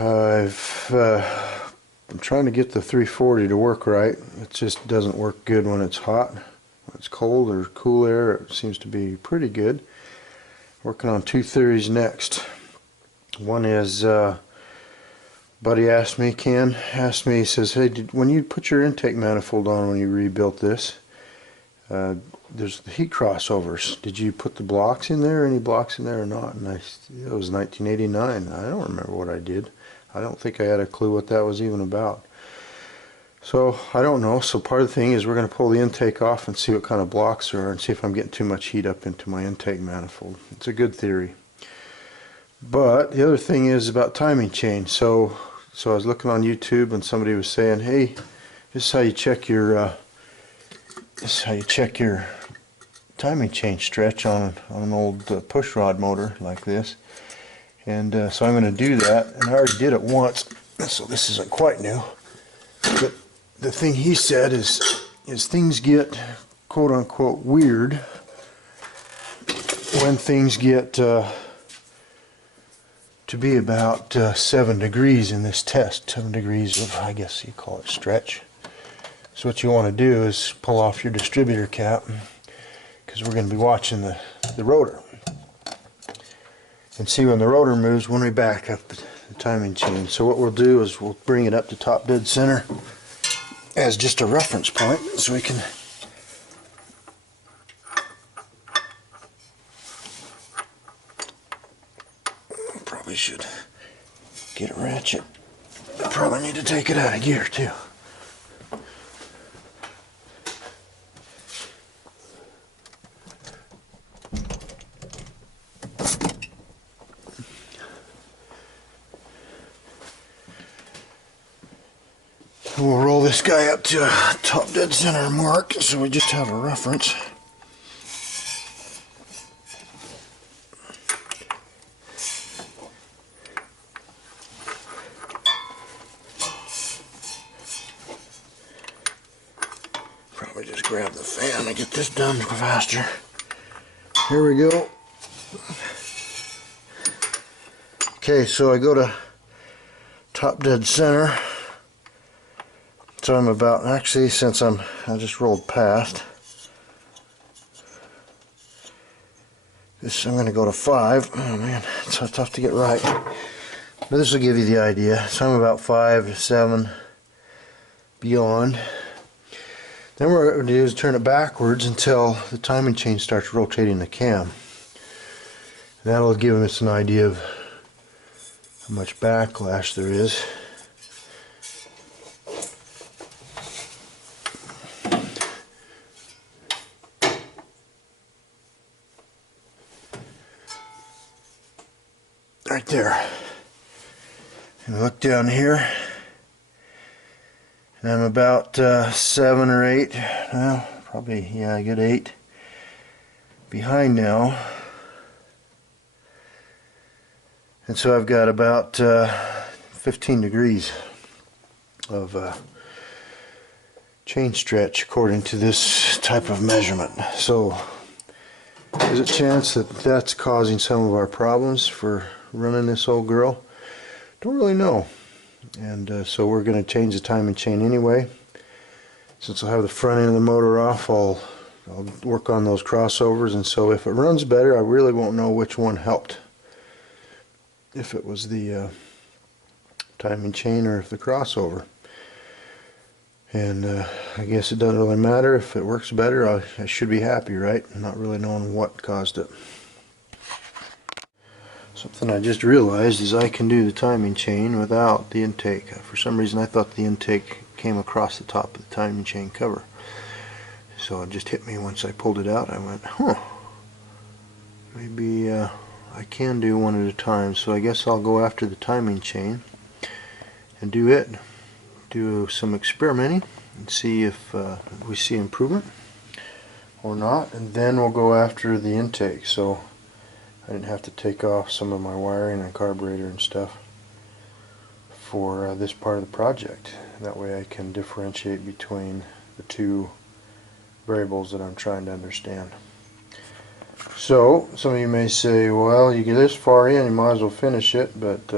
I'm trying to get the 340 to work right. It just doesn't work good when it's hot. When it's cold or cool air, it seems to be pretty good. Working on two theories next. One is, buddy asked me, Ken asked me, he says, hey, when you put your intake manifold on when you rebuilt this, there's the heat crossovers. Did you put the blocks in there, any blocks in there or not? And it was 1989. I don't remember what I did. I don't think I had a clue what that was even about. So I don't know. So part of the thing is we're going to pull the intake off and see what kind of blocks there are and see if I'm getting too much heat up into my intake manifold. It's a good theory. But the other thing is about timing chain. So I was looking on YouTube and somebody was saying, hey, this is how you check your timing chain stretch on an old push rod motor like this. And so I'm going to do that, and I already did it once, so this isn't quite new. But the thing he said is things get quote unquote weird when things get to be about 7 degrees in this test. 7 degrees of, I guess you call it, stretch. So what you want to do is pull off your distributor cap, because we're going to be watching the rotor and see when the rotor moves when we back up the timing chain. So what we'll do is we'll bring it up to top dead center as just a reference point, so we can probably should get a ratchet. I probably need to take it out of gear too. We'll roll this guy up to a top dead center mark so we just have a reference. Probably just grab the fan to get this done faster. Here we go. Okay, so I go to top dead center. So I'm about, actually, since I just rolled past this, I'm going to go to 5. Oh man, it's so tough to get right. But this will give you the idea. So I'm about 5 to 7 beyond. Then what we're going to do is turn it backwards until the timing chain starts rotating the cam. That'll give us an idea of how much backlash there is. Right there. And look down here, and I'm about 7 or 8, well, probably, yeah, a good 8 behind now. And so I've got about 15 degrees of chain stretch according to this type of measurement. So there's a chance that that's causing some of our problems for running this old girl. Don't really know. And so we're going to change the timing chain anyway. Since I'll have the front end of the motor off, I'll work on those crossovers, and so if it runs better, I really won't know which one helped. If it was the timing chain or if the crossover. And I guess it doesn't really matter. If it works better, I should be happy, right? Not really knowing what caused it. Something I just realized is I can do the timing chain without the intake. For some reason I thought the intake came across the top of the timing chain cover. So it just hit me once I pulled it out. I went, huh, maybe I can do one at a time. So I guess I'll go after the timing chain and do it. Do some experimenting and see if we see improvement or not, and then we'll go after the intake. So I didn't have to take off some of my wiring and carburetor and stuff for this part of the project. That way I can differentiate between the two variables that I'm trying to understand. So some of you may say, well, you get this far in, you might as well finish it, but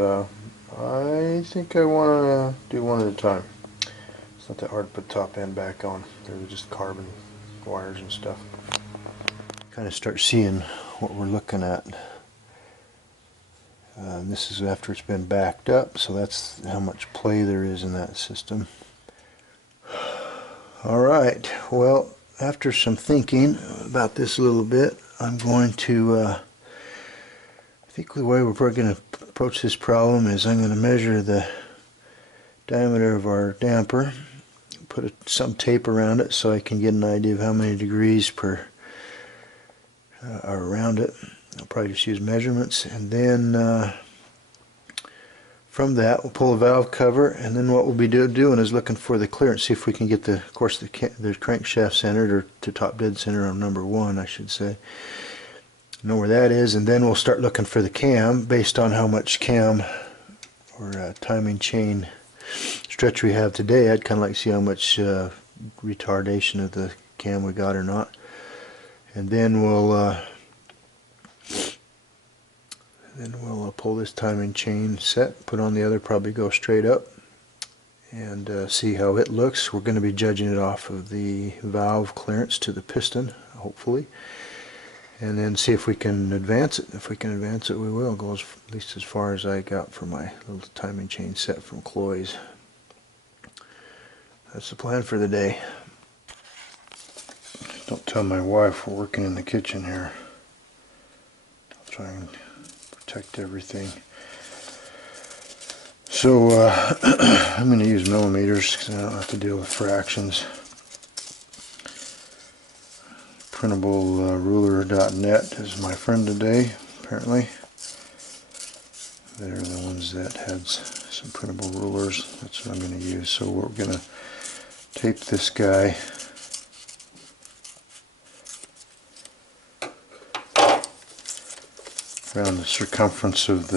I think I want to do one at a time. It's not that hard to put top end back on. They're just carbon wires and stuff. Kind of start seeing what we're looking at. This is after it's been backed up, so that's how much play there is in that system. Alright, well, after some thinking about this a little bit, I'm going to, I think the way we're going to approach this problem is I'm going to measure the diameter of our damper, put some tape around it so I can get an idea of how many degrees per are around it. I'll probably just use measurements, and then from that we'll pull a valve cover, and then what we'll be doing is looking for the clearance, see if we can get the, of course, the crankshaft centered, or to top dead center on number 1, I should say. Know where that is, and then we'll start looking for the cam based on how much cam or timing chain stretch we have today. I'd kind of like to see how much retardation of the cam we got or not, and then we'll pull this timing chain set, put on the other, probably go straight up, and see how it looks. We're going to be judging it off of the valve clearance to the piston, hopefully, and then see if we can advance it. If we can advance it, we will. Go at least as far as I got for my little timing chain set from Cloy's. That's the plan for the day. Don't tell my wife we're working in the kitchen here. I'll try and protect everything. So I'm going to use millimeters because I don't have to deal with fractions. Printable-ruler.net is my friend today, apparently. They're the ones that had some printable rulers. That's what I'm going to use. So we're going to tape this guy around the circumference of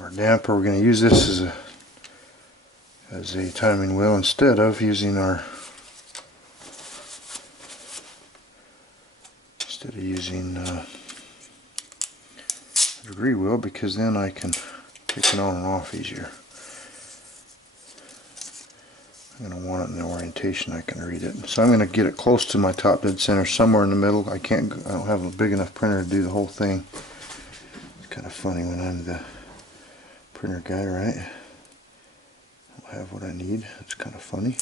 our damper. We're going to use this as a timing wheel instead of using a degree wheel, because then I can take it on and off easier. I'm going to want it in the orientation I can read it. So I'm going to get it close to my top dead center, somewhere in the middle. I don't have a big enough printer to do the whole thing. It's kind of funny when I'm the printer guy, right? I don't have what I need. It's kind of funny.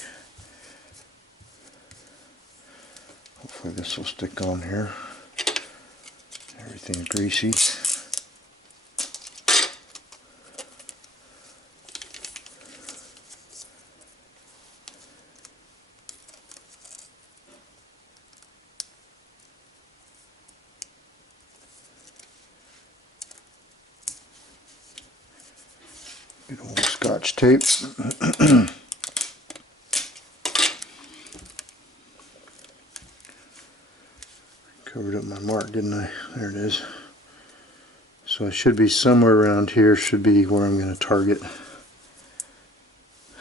Hopefully this will stick on here. Everything's greasy. Good old Scotch tape. Covered up my mark, didn't I? There it is. So I should be somewhere around here, should be where I'm going to target.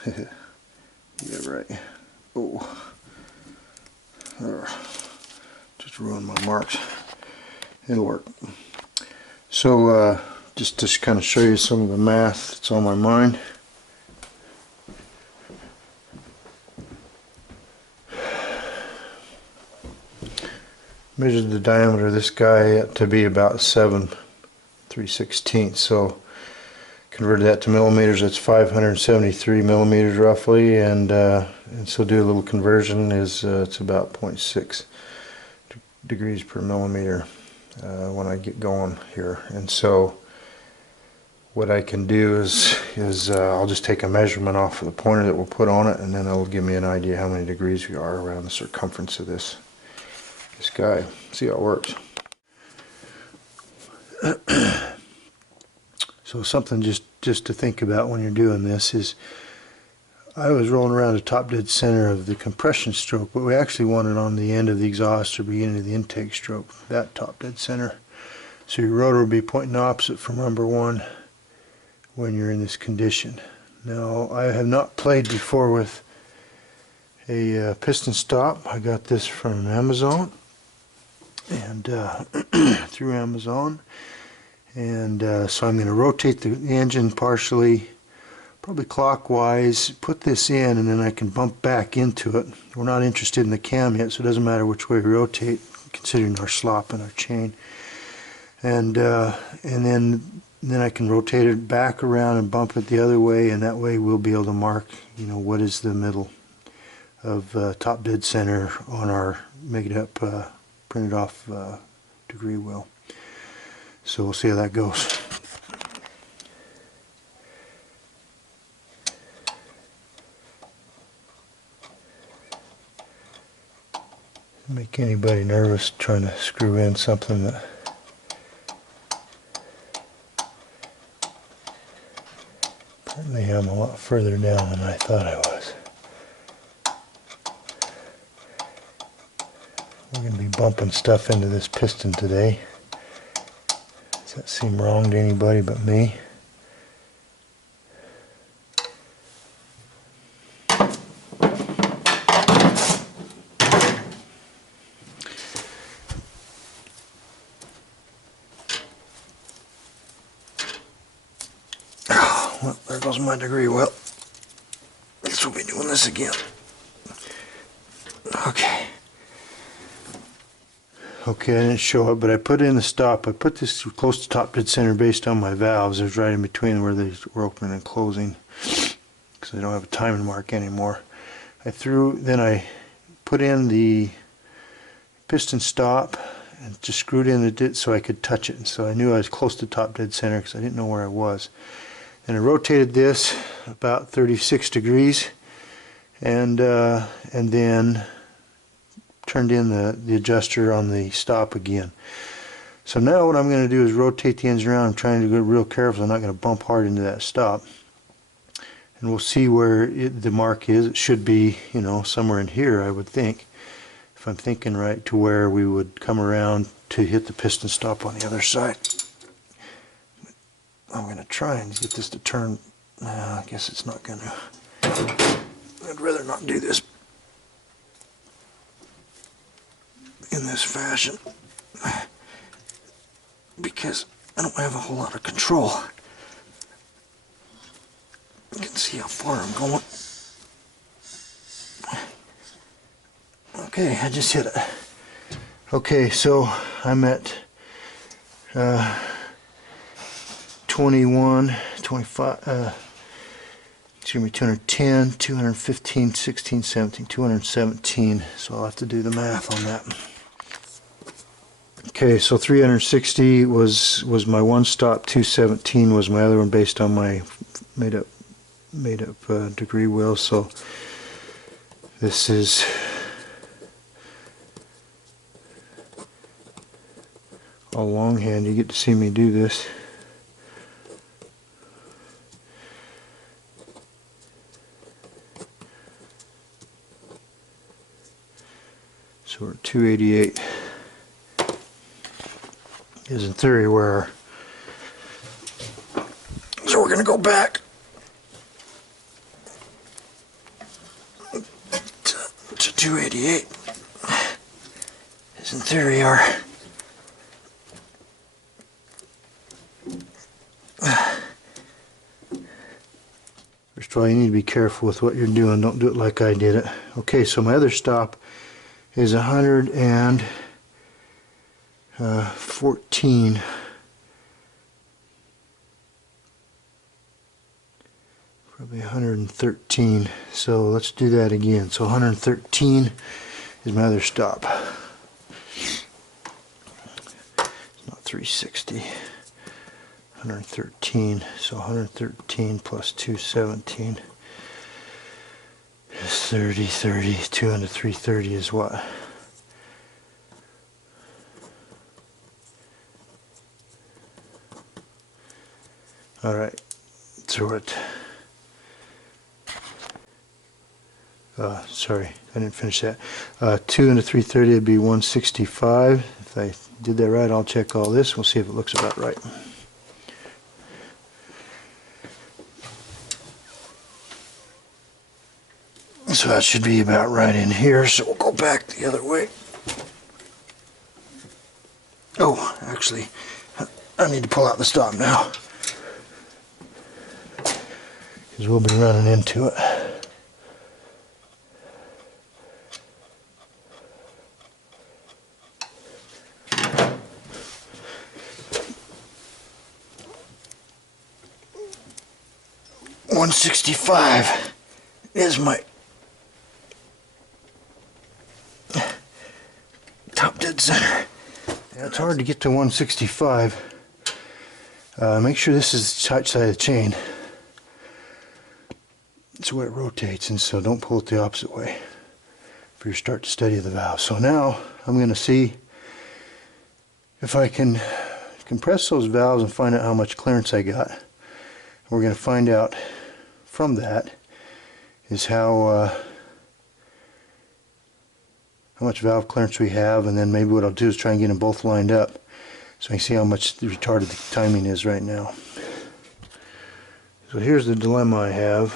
Yeah, right. Oh. Just ruined my marks. It'll work. So just to kind of show you some of the math that's on my mind. Measured the diameter of this guy to be about 7 3/16. So converted that to millimeters, that's 573 millimeters roughly, and so do a little conversion, is it's about 0.6 degrees per millimeter when I get going here. And so what I can do is I'll just take a measurement off of the pointer that we'll put on it, and then it'll give me an idea how many degrees we are around the circumference of this guy. See how it works. So something just to think about when you're doing this is, I was rolling around the top dead center of the compression stroke, but we actually want it on the end of the exhaust or beginning of the intake stroke, that top dead center. So your rotor will be pointing opposite from number 1 when you're in this condition. Now, I have not played before with a piston stop. I got this from Amazon, and through Amazon, And so I'm going to rotate the engine partially, probably clockwise, put this in, and then I can bump back into it. We're not interested in the cam yet, so it doesn't matter which way we rotate, considering our slop and our chain. And then I can rotate it back around and bump it the other way, and that way we'll be able to mark, you know, what is the middle of top dead center on our made up printed off degree wheel. So we'll see how that goes. Make anybody nervous trying to screw in something that apparently I'm a lot further down than I thought I was. We're going to be bumping stuff into this piston today. Does that seem wrong to anybody but me? Well, there goes my degree wheel. Guess we'll be doing this again. Okay. Okay, I didn't show it, but I put in the stop. I put this close to top dead center based on my valves. There's right in between where they were opening and closing, because I don't have a timing mark anymore. Then I put in the piston stop and just screwed in the dit so I could touch it. And so I knew I was close to top dead center because I didn't know where I was. And I rotated this about 36 degrees, and then turned in the adjuster on the stop again. So now what I'm going to do is rotate the engine around. I'm trying to go real careful. I'm not going to bump hard into that stop. And we'll see where the mark is. It should be, you know, somewhere in here, I would think, if I'm thinking right, to where we would come around to hit the piston stop on the other side. I'm going to try and get this to turn. I guess it's not going to. I'd rather not do this in this fashion because I don't have a whole lot of control. You can see how far I'm going. Okay, I just hit it. Okay, so I'm at 21, 25, excuse me, 210, 215, 16, 17, 217. So I'll have to do the math on that. Okay, so 360 was my one stop, 217 was my other one based on my made up degree wheel. So this is all longhand. You get to see me do this. So we're at 288. Is in theory where. So we're going to go back to 288. Is in theory our. First of all, you need to be careful with what you're doing. Don't do it like I did it. Okay, so my other stop is 114, probably 113. So let's do that again. So 113 is my other stop. It's not 360. 113. So 113 plus 217. 30, 30, 200, 330 is what? Alright, so we're at, sorry, I didn't finish that. 2 into 330 would be 165. If I did that right, I'll check all this. We'll see if it looks about right. So that should be about right in here, so we'll go back the other way. Oh, actually, I need to pull out the stop now, because we'll be running into it. .165 is my top dead center. Yeah, it's hard to get to 165. Make sure this is the tight side of the chain. It's where it rotates, and so don't pull it the opposite way for your start to steady the valve. So now I'm going to see if I can compress those valves and find out how much clearance I got. We're going to find out from that is how much valve clearance we have, and then maybe what I'll do is try and get them both lined up so I can see how much retarded the timing is right now. So here's the dilemma I have.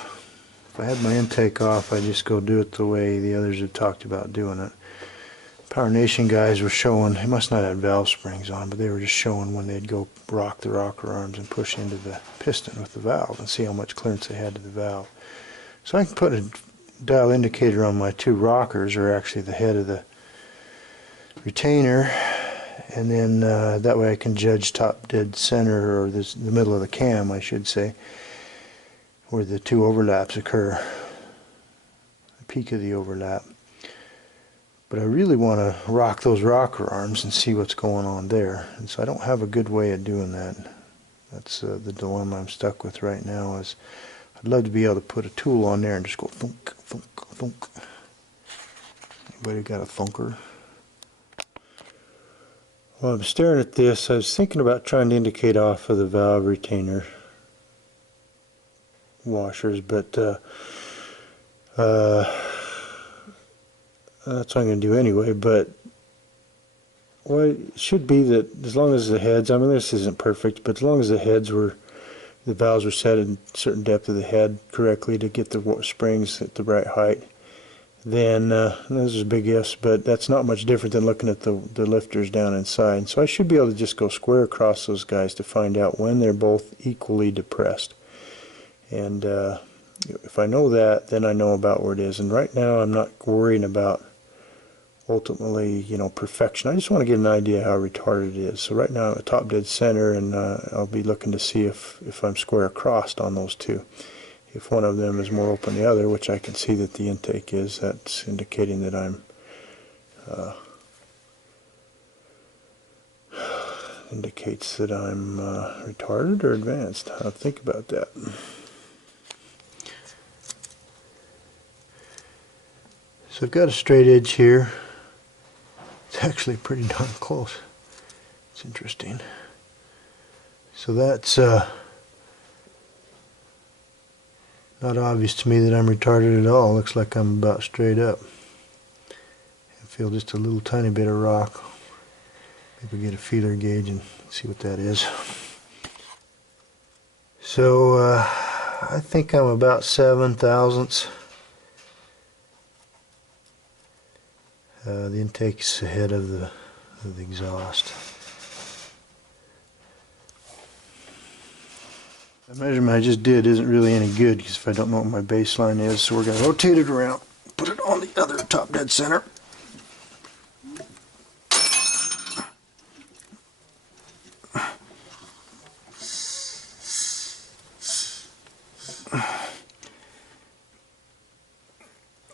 If I had my intake off, I'd just go do it the way the others have talked about doing it. Power Nation guys were showing, they must not have valve springs on, but they were just showing when they'd go rock the rocker arms and push into the piston with the valve and see how much clearance they had to the valve. So I can put a dial indicator on my two rockers, or actually the head of the retainer, and then that way I can judge top dead center, or the middle of the cam I should say, where the two overlaps occur, the peak of the overlap. But I really want to rock those rocker arms and see what's going on there, and so I don't have a good way of doing that. That's the dilemma I'm stuck with right now. Is I'd love to be able to put a tool on there and just go thunk, thunk, thunk. Anybody got a thunker? While I'm staring at this, I was thinking about trying to indicate off of the valve retainer washers, but that's what I'm going to do anyway. But well, it should be that as long as the heads, I mean this isn't perfect, but as long as the heads were, the valves were set at a certain depth of the head correctly to get the springs at the right height, then those are big ifs, but that's not much different than looking at the lifters down inside. So I should be able to just go square across those guys to find out when they're both equally depressed. And if I know that, then I know about where it is. And right now I'm not worrying about ultimately, you know, perfection. I just want to get an idea how retarded it is. So right now I'm at top dead center, and I'll be looking to see if I'm square across on those two. If one of them is more open than the other, which I can see that the intake is, that's indicating that I'm indicates that I'm retarded or advanced. I'll think about that. So I've got a straight edge here. It's actually pretty darn close. It's interesting. So that's not obvious to me that I'm retarded at all. Looks like I'm about straight up. I feel just a little tiny bit of rock. Maybe get a feeler gauge and see what that is. So I think I'm about 7 thousandths. The intake's ahead of the exhaust. The measurement I just did isn't really any good, because if I don't know what my baseline is, so we're going to rotate it around, put it on the other top dead center.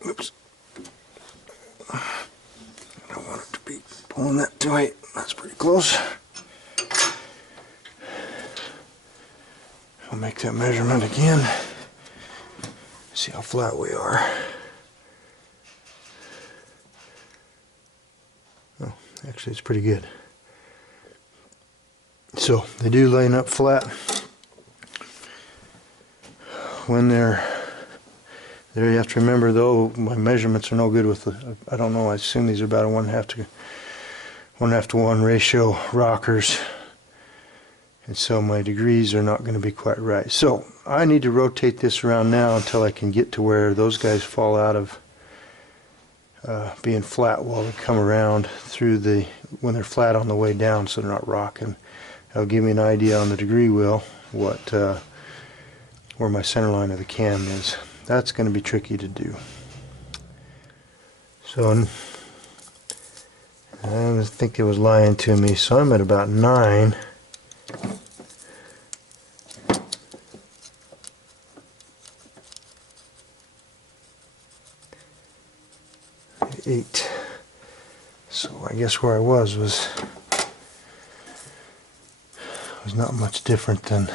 Oops. I don't want it to be pulling that tight. That's pretty close. I'll make that measurement again. See how flat we are. Oh, actually it's pretty good. So they do line up flat. When they're there, you have to remember though, my measurements are no good with the, I don't know, I assume these are about a 1.5 to 1 ratio rockers. And so my degrees are not going to be quite right. So I need to rotate this around now until I can get to where those guys fall out of being flat while they come around through the, when they're flat on the way down, so they're not rocking. That'll give me an idea on the degree wheel what where my center line of the cam is. That's going to be tricky to do. So I think it was lying to me, so I'm at about 9. Eight. So I guess where I was not much different than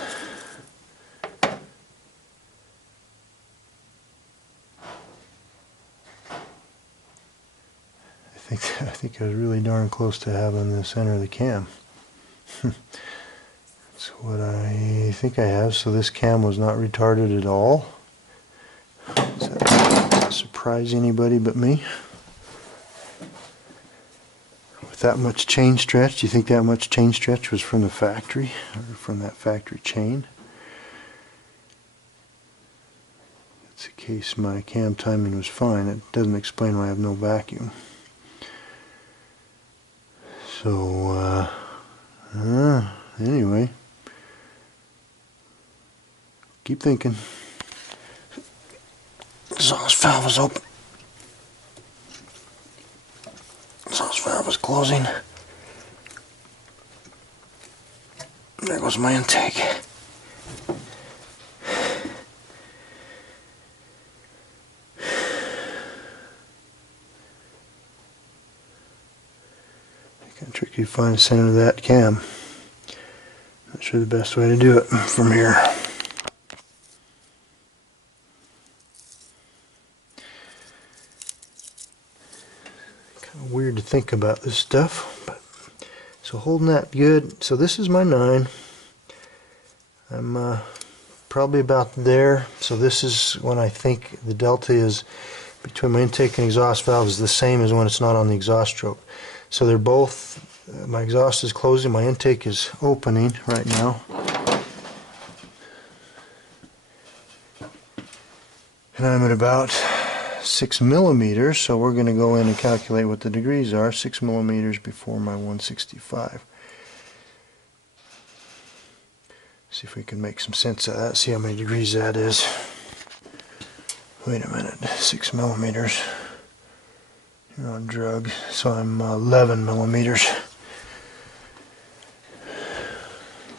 I think I was really darn close to having the center of the cam. That's what I think I have. So this cam was not retarded at all. Does that surprise anybody but me? With that much chain stretch, do you think that much chain stretch was from the factory or from that factory chain? If that's the case, my cam timing was fine. It doesn't explain why I have no vacuum. So, anyway, keep thinking. Exhaust valve is open. Exhaust valve is closing. There goes my intake. Kind of tricky to find the center of that cam. Not sure the best way to do it from here. Kind of weird to think about this stuff, but so holding that good. So this is my 9. I'm probably about there. So this is when I think the delta is between my intake and exhaust valve is the same as when it's not on the exhaust stroke. So they're both, my exhaust is closing, my intake is opening right now. And I'm at about 6 millimeters, so we're going to go in and calculate what the degrees are. 6 millimeters before my 165. See if we can make some sense of that, see how many degrees that is. Wait a minute, 6 millimeters. You're on drug, so I'm 11 millimeters.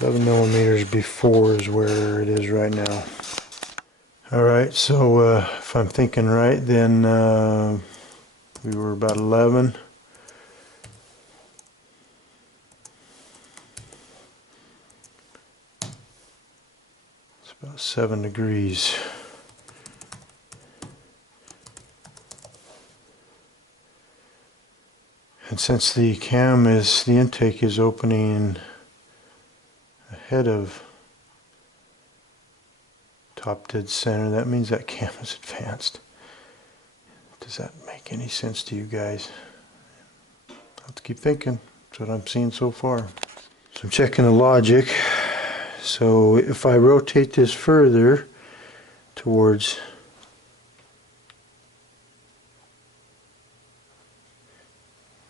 11 millimeters before is where it is right now. Alright, so if I'm thinking right, then we were about 11. It's about 7 degrees. And since the cam is, the intake is opening ahead of top dead center, that means that cam is advanced. Does that make any sense to you guys? I'll have to keep thinking. That's what I'm seeing so far. So I'm checking the logic. So if I rotate this further towards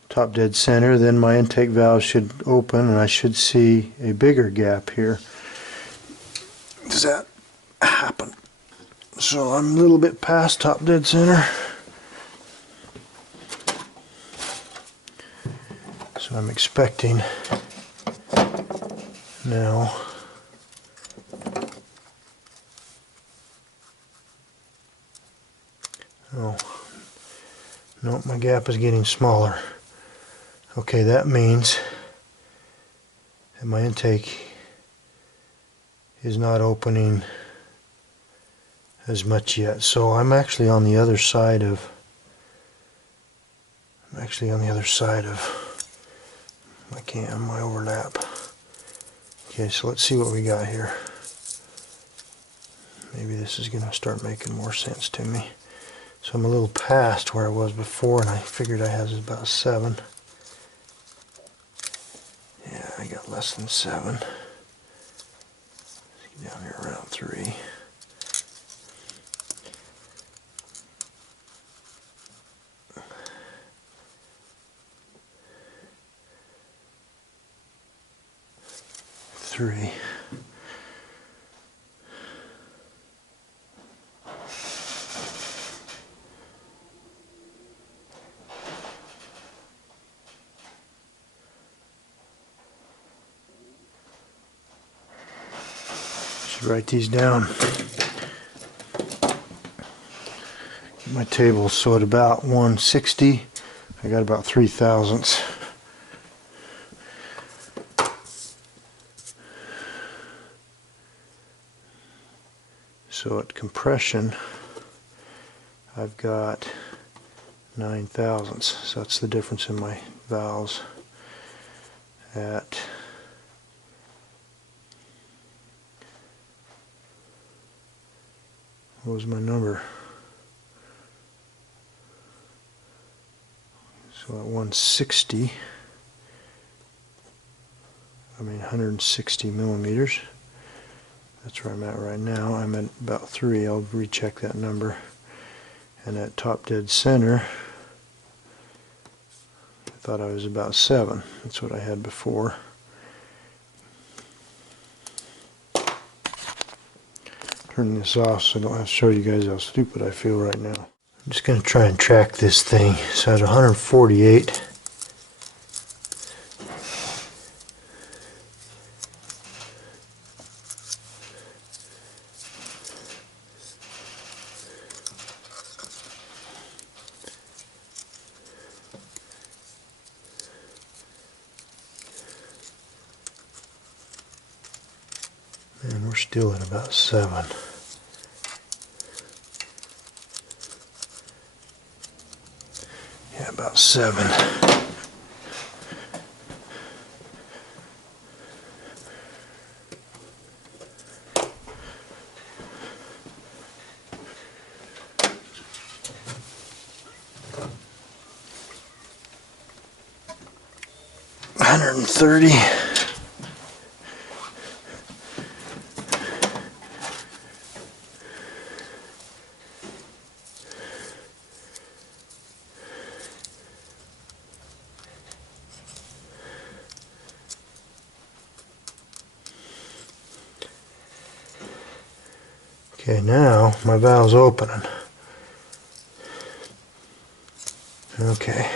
top dead center, then my intake valve should open and I should see a bigger gap here. Does that happen? So I'm a little bit past top dead center. So I'm expecting now oh no, my gap is getting smaller. Okay, that means that my intake is not opening as much yet. So I'm actually on the other side of my cam, my overlap. Okay, so let's see what we got here. Maybe this is going to start making more sense to me. So I'm a little past where I was before, and I figured I had about 7. Yeah, I got less than 7. Down here around 3. 3. Should write these down. My table, so at about 160, I got about 3 thousandths. So at compression, I've got 9 thousandths. So that's the difference in my valves. At what was my number? So at 160, 160 millimeters. That's where I'm at right now. I'm at about 3. I'll recheck that number. And at top dead center, I thought I was about 7. That's what I had before. Turn this off so I don't have to show you guys how stupid I feel right now. I'm just going to try and track this thing. So at 148, and we're still at about 7. Yeah, about 7. $130. Okay, now my valve's opening. Okay.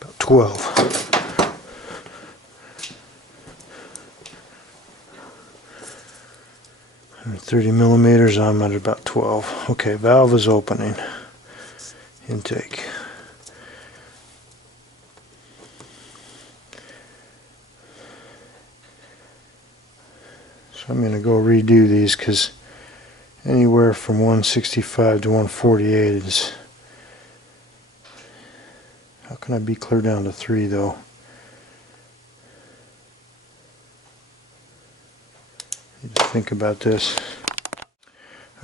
About 12. 30 millimeters, I'm at about 12. Okay, valve is opening. Intake. So I'm going to go redo these because anywhere from 165 to 148 is... How can I be clear down to 3 though? Need to think about this.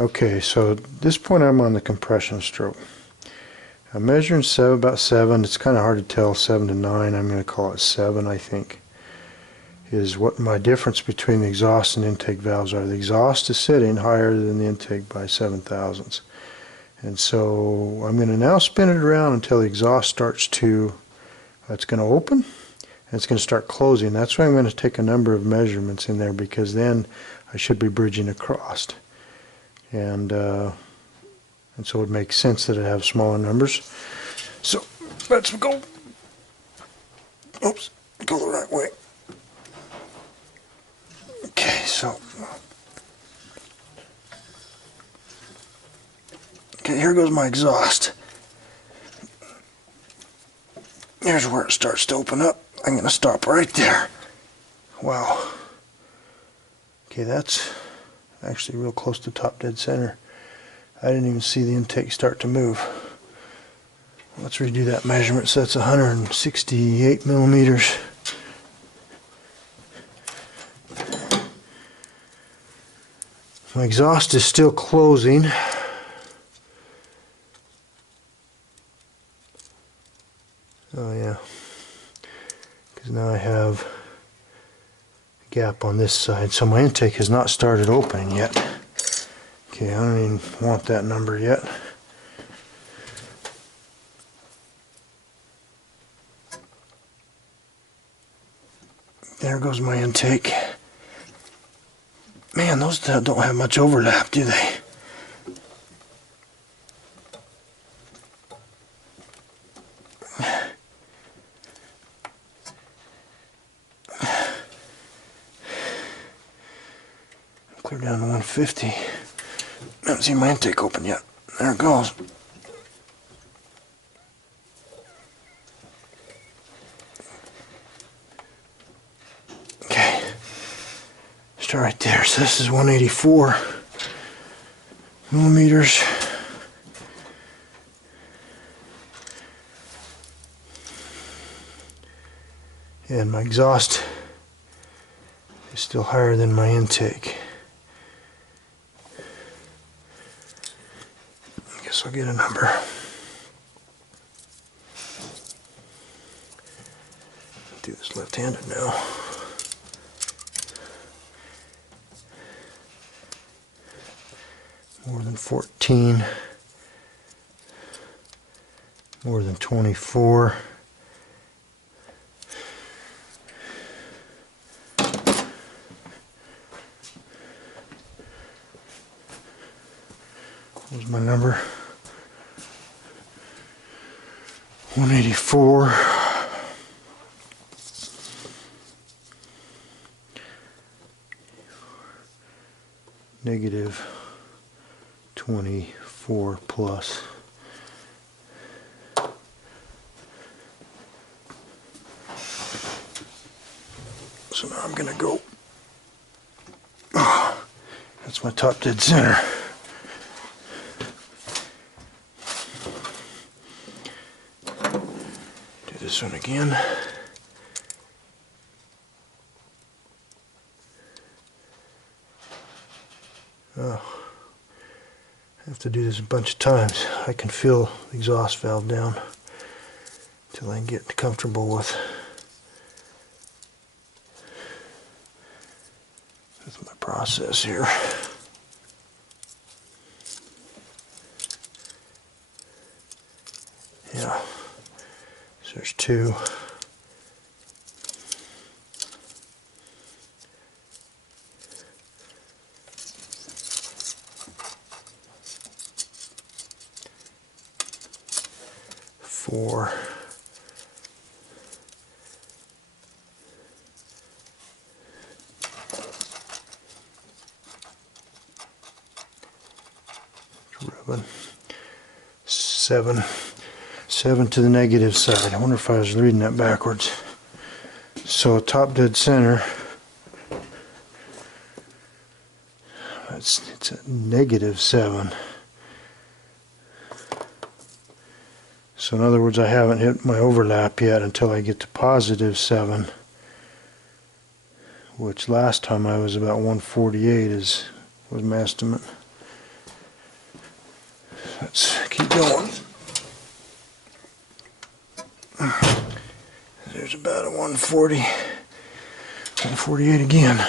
Okay, so at this point I'm on the compression stroke. I'm measuring about 7. It's kind of hard to tell, 7 to 9. I'm going to call it 7, I think, is what my difference between the exhaust and intake valves are. The exhaust is sitting higher than the intake by 7 thousandths. And so I'm going to now spin it around until the exhaust starts to, it's going to open and it's going to start closing. That's why I'm going to take a number of measurements in there, because then I should be bridging across. And so it makes sense that I have smaller numbers. So let's go. Oops, go the right way. Okay, so here goes my exhaust. Here's where it starts to open up. I'm going to stop right there. Wow. Okay, that's actually real close to top dead center. I didn't even see the intake start to move. Let's redo that measurement. So that's 168 millimeters. My exhaust is still closing. Oh yeah, because now I have a gap on this side, so my intake has not started opening yet. Okay, I don't even want that number yet. There goes my intake. Man, those don't have much overlap, do they? Clear down to 150. I haven't seen my intake open yet. There it goes. Okay. Start right there. So this is 184 millimeters. And my exhaust is still higher than my intake. I guess I'll get a number. Do this left-handed now. More than 14. More than 24. What was my number? 184. Negative 24 plus. So now I'm going to go. Oh, that's my top dead center. Do this one again. Oh, I have to do this a bunch of times. I can feel the exhaust valve down until I get comfortable with my process here. Yeah, so there's two. Four. Seven. 7 to the negative side. I wonder if I was reading that backwards. So top dead center, it's a negative 7. So in other words, I haven't hit my overlap yet until I get to positive 7, which last time I was about 148 was my estimate. Let's keep going. There's about a 140, 148 again.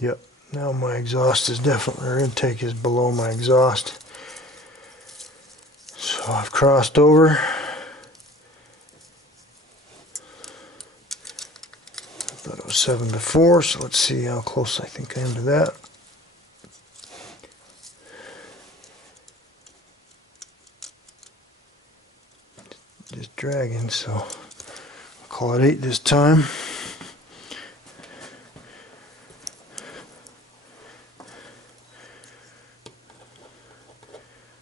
Yep, now my exhaust is definitely, or intake is below my exhaust. So I've crossed over. I thought it was 7 before, so let's see how close I think I am to that. Just dragging, so I'll call it 8 this time.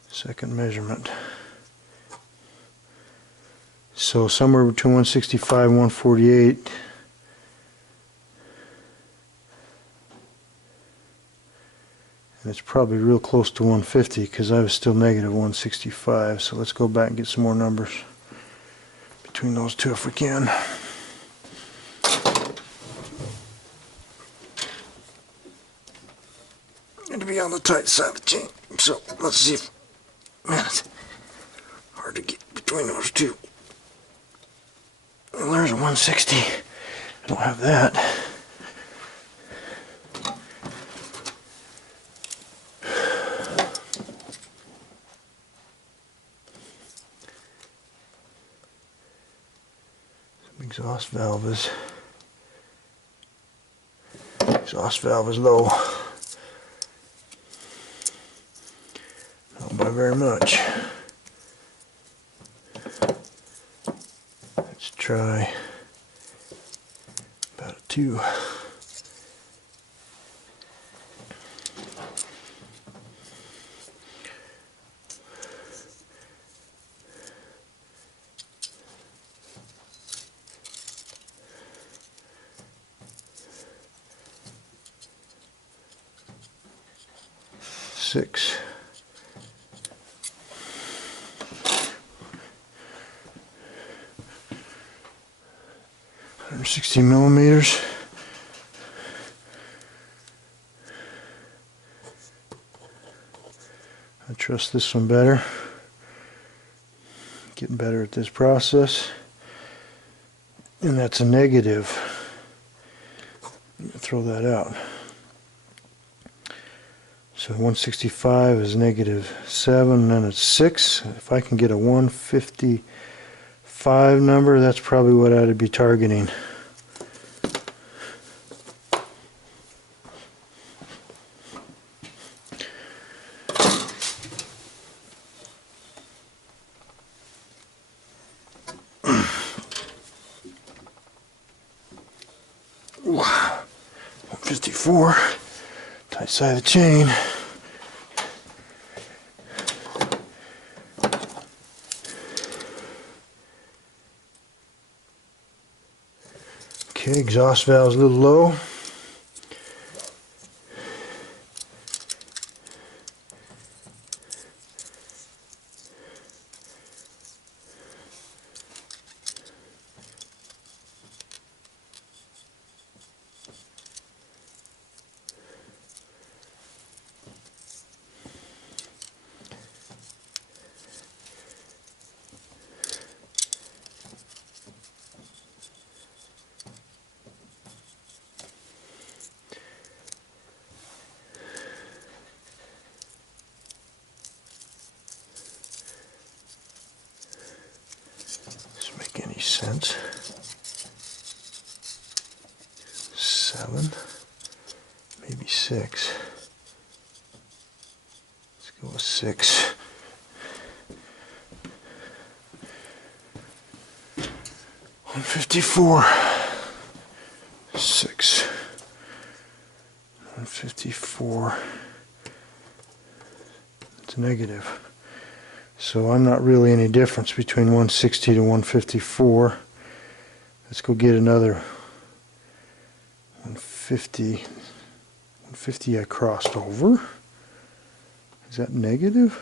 Second measurement. So somewhere between 165 and 148. And it's probably real close to 150 because I was still negative 165. So let's go back and get some more numbers between those two if we can. seem to be on the tight side of the chain. So let's see if, man, it's hard to get between those two. Well, there's a 160. I don't have that. Exhaust valve is low. Not by very much. Let's try about a 2. Six. 160 millimeters. I trust this one better. Getting better at this process. And that's a negative. Throw that out. So 165 is -7, and then it's 6. If I can get a 155 number, that's probably what I'd be targeting. Ooh, 154, tight side of the chain. Okay, exhaust valve's a little low. Any sense? 7, maybe 6. Let's go with 6. 154. 6. 154. It's a negative. So I'm not really any difference between 160 to 154. Let's go get another 150. 150 I crossed over. Is that negative?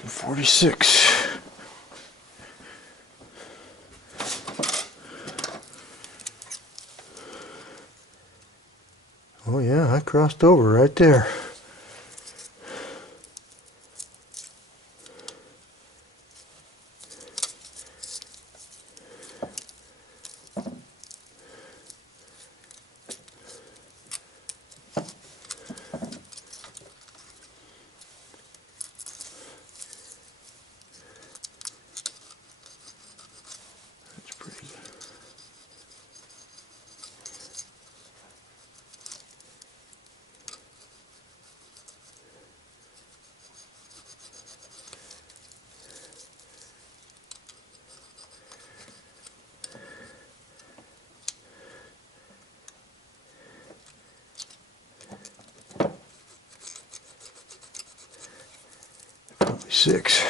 And 46. Oh yeah, I crossed over right there. That's pretty good. Probably 6.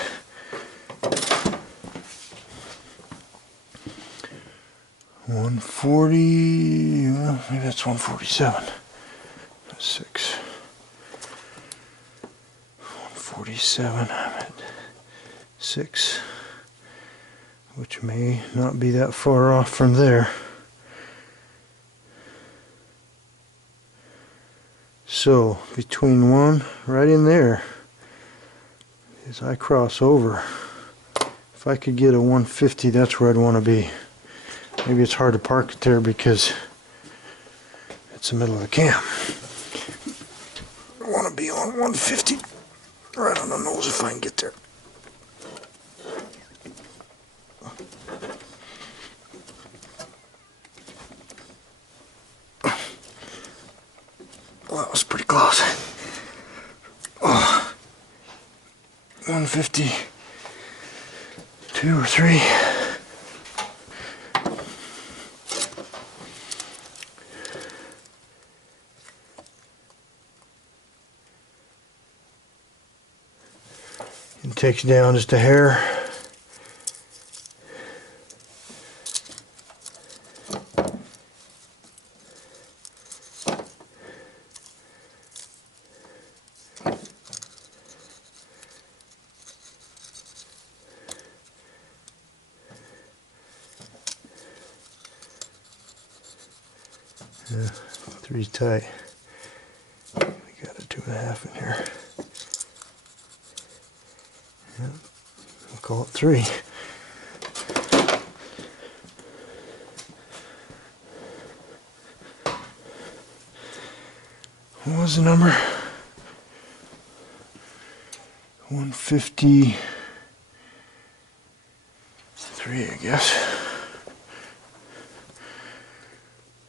140, well, maybe that's 147. That's 6. 147, I'm at 6, which may not be that far off from there. So between one, right in there, as I cross over, if I could get a 150, that's where I'd want to be. Maybe it's hard to park it there because it's the middle of the camp. I want to be on 150, right on the nose if I can get there. Well, that was pretty close. Oh, 152 or 3. It takes down just a hair. Yeah, 3's tight. We got a 2.5 in here. Yeah, we'll call it 3. What was the number? 153, I guess.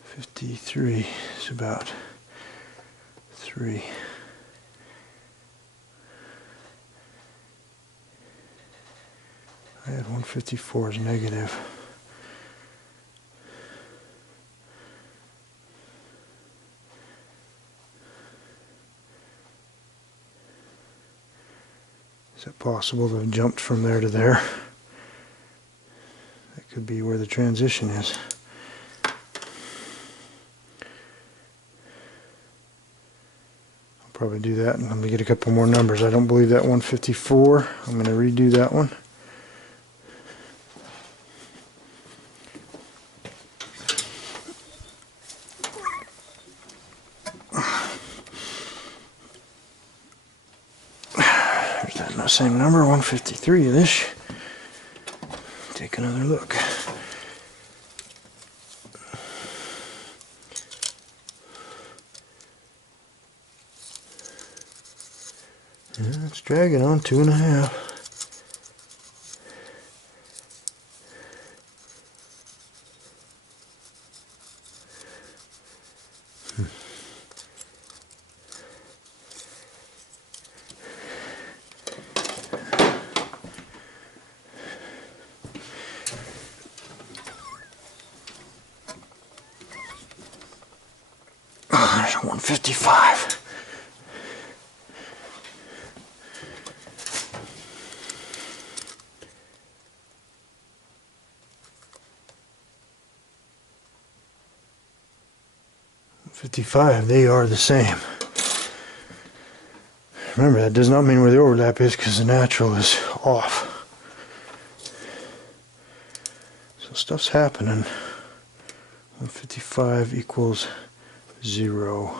53 is about 3. I had 154 as negative. Is it possible to have jumped from there to there? That could be where the transition is. I'll probably do that, and let me get a couple more numbers. I don't believe that 154. I'm going to redo that one. Same number, 153-ish. Take another look. Yeah, it's dragging on 2.5. There's 155. They are the same. Remember, that does not mean where the overlap is because the natural is off. So stuff's happening. 155 equals 0.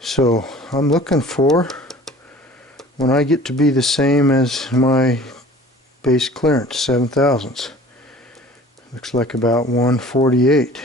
So I'm looking for, when I get to be the same as my base clearance, 7 thousandths. Looks like about 148.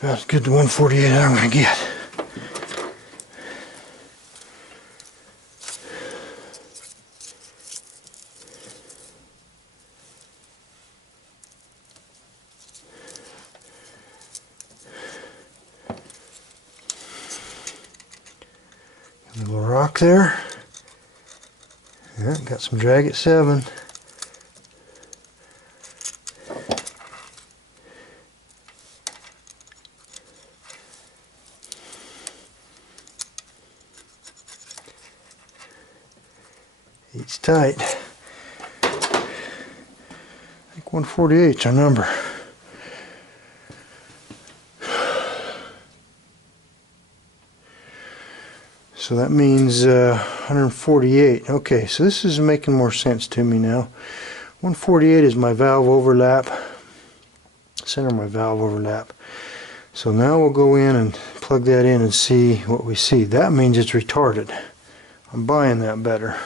About as good to 148 as I'm going to get. A little rock there. Yeah, got some drag at 7. It's tight. I think 148 is our number. So that means 148. Okay, so this is making more sense to me now. 148 is my valve overlap, center of my valve overlap. So now we'll go in and plug that in and see what we see. That means it's retarded. I'm buying that better.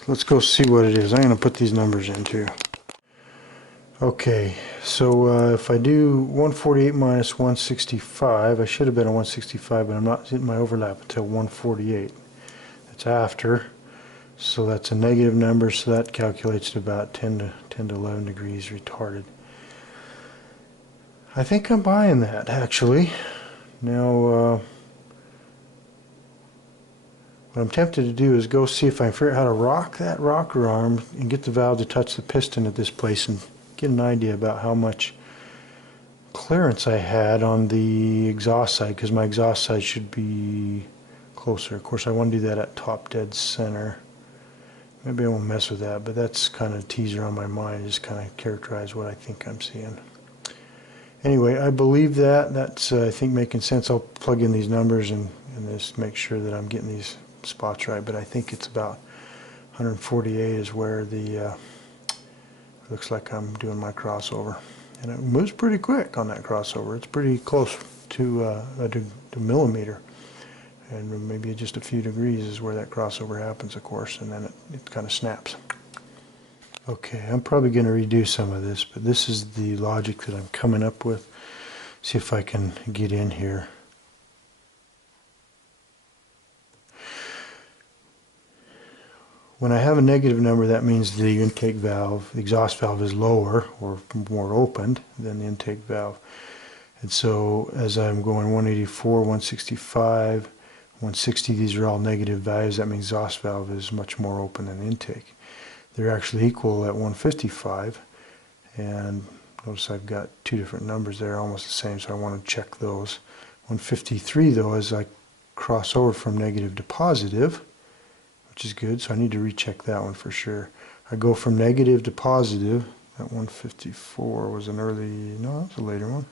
So let's go see what it is. I'm going to put these numbers in too. Okay, so if I do 148 minus 165, I should have been at 165, but I'm not hitting my overlap until 148. That's after, so that's a negative number, so that calculates to about 10 to 11 degrees retarded. I think I'm buying that, actually. Now, what I'm tempted to do is go see if I can figure out how to rock that rocker arm and get the valve to touch the piston at this place and get an idea about how much clearance I had on the exhaust side, because my exhaust side should be closer. Of course, I want to do that at top dead center. Maybe I won't mess with that, but that's kind of a teaser on my mind, just kind of characterize what I think I'm seeing. Anyway, I believe that. That's, I think, making sense. I'll plug in these numbers and just make sure that I'm getting these spots right, but I think it's about 148 is where the looks like I'm doing my crossover, and it moves pretty quick on that crossover. It's pretty close to millimeter, and maybe just a few degrees is where that crossover happens, of course, and then it kind of snaps. Okay, I'm probably going to redo some of this, but this is the logic that I'm coming up with. See if I can get in here. When I have a negative number, that means the intake valve, the exhaust valve, is lower or more opened than the intake valve. And so as I'm going 184, 165, 160, these are all negative values. That means exhaust valve is much more open than the intake. They're actually equal at 155, and notice I've got two different numbers there, almost the same, so I want to check those. 153, though, as I cross over from negative to positive, which is good, so I need to recheck that one for sure. I go from negative to positive. That 154 was an early, no, that was a later one.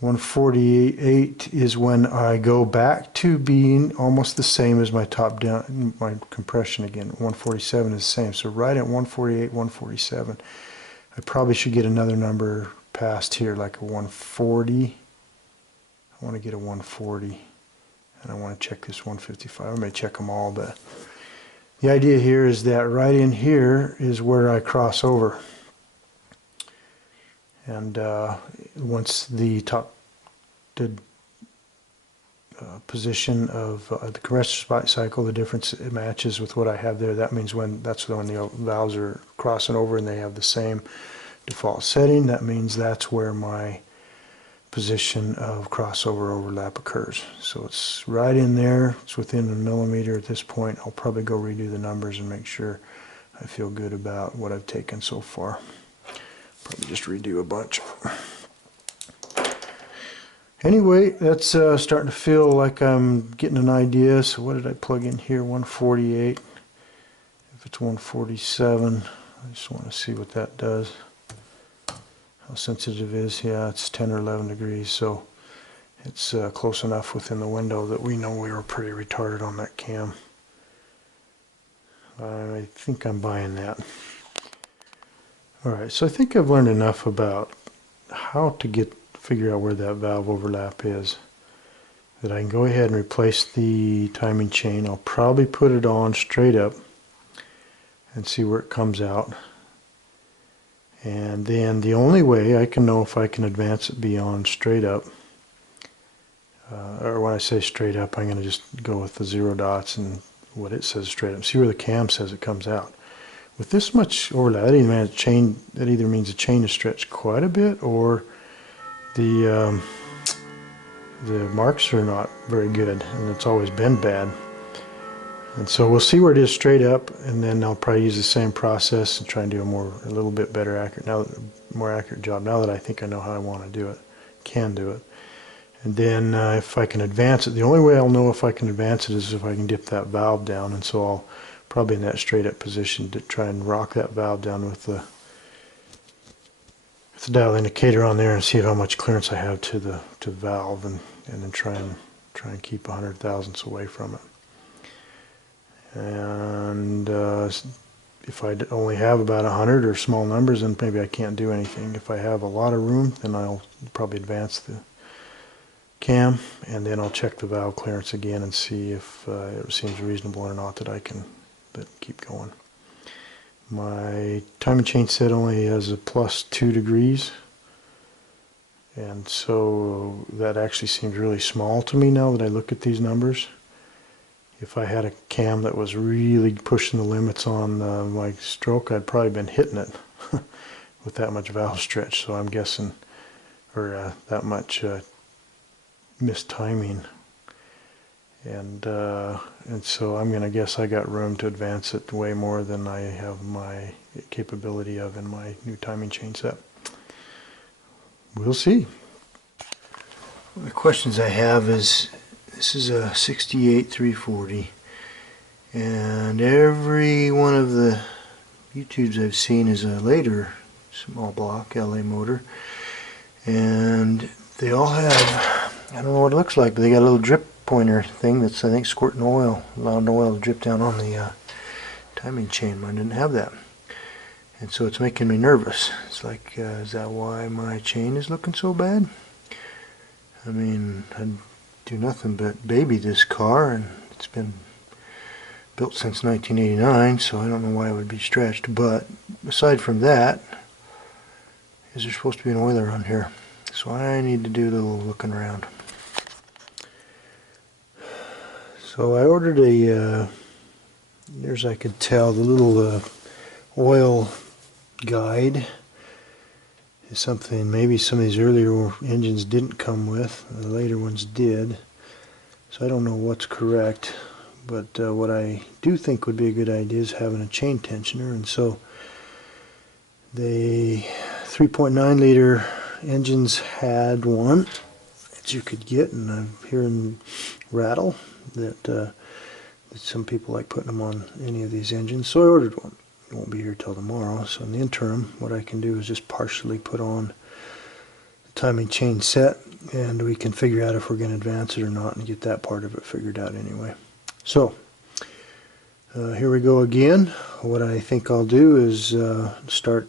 148 is when I go back to being almost the same as my top down, my compression again. 147 is the same, so right at 148, 147. I probably should get another number past here, like a 140. I want to get a 140. And I want to check this 155. I may check them all, but the idea here is that right in here is where I cross over. And once the top position of the compressor cycle, the difference it matches with what I have there, that means that's when the valves are crossing over and they have the same default setting. That means that's where my position of crossover overlap occurs. So it's right in there. It's within a millimeter at this point. I'll probably go redo the numbers and make sure I feel good about what I've taken so far. Probably just redo a bunch. Anyway, that's starting to feel like I'm getting an idea. So what did I plug in here? 148. If it's 147, I just want to see what that does. How sensitive it is. Yeah, it's 10 or 11 degrees, so it's close enough within the window that we know we were pretty retarded on that cam. I think I'm buying that. Alright, so I think I've learned enough about how to figure out where that valve overlap is, that I can go ahead and replace the timing chain. I'll probably put it on straight up and see where it comes out. And then the only way I can know if I can advance it beyond straight up, or when I say straight up, I'm going to just go with the 0 dots and what it says straight up. See where the cam says it comes out. With this much overlap, that either means the chain is stretched quite a bit, or the marks are not very good, and it's always been bad. And so we'll see where it is straight up, and then I'll probably use the same process and try and do a little bit better more accurate job now that I think I know how I want to do it, can do it. And then if I can advance it, the only way I'll know if I can advance it is if I can dip that valve down, and so I'll probably in that straight up position to try and rock that valve down with the dial indicator on there and see how much clearance I have to the valve, and then try and keep 100 thousandths away from it. And if I only have about 100 or small numbers, then maybe I can't do anything. If I have a lot of room, then I'll probably advance the cam, and then I'll check the valve clearance again and see if it seems reasonable or not that I can keep going. My timing chain set only has a +2 degrees, and so that actually seems really small to me now that I look at these numbers. If I had a cam that was really pushing the limits on my stroke, I'd probably been hitting it with that much valve stretch. So I'm guessing, or that much mistiming, and so I'm going to guess I got room to advance it way more than I have my capability of in my new timing chain set. We'll see. One of the questions I have is, this is a 68 340, and every one of the YouTubes I've seen is a later small block LA motor, and they all have, I don't know what it looks like, but they got a little drip pointer thing that's, I think, squirting oil, allowing oil to drip down on the timing chain. Mine didn't have that, and so it's making me nervous. It's like, is that why my chain is looking so bad? I mean, I'd do nothing but baby this car, and it's been built since 1989, so I don't know why it would be stretched. But aside from that, is there supposed to be an oiler on here? So I need to do a little looking around. So I ordered a, near as I could tell, the little oil guide is something maybe some of these earlier engines didn't come with, the later ones did. So I don't know what's correct, but what I do think would be a good idea is having a chain tensioner. And so the 3.9 liter engines had one that you could get, and I'm hearing rattle that some people like putting them on any of these engines, so I ordered one. It won't be here till tomorrow, so in the interim what I can do is just partially put on the timing chain set, and we can figure out if we're going to advance it or not and get that part of it figured out anyway. So here we go again. What I think I'll do is start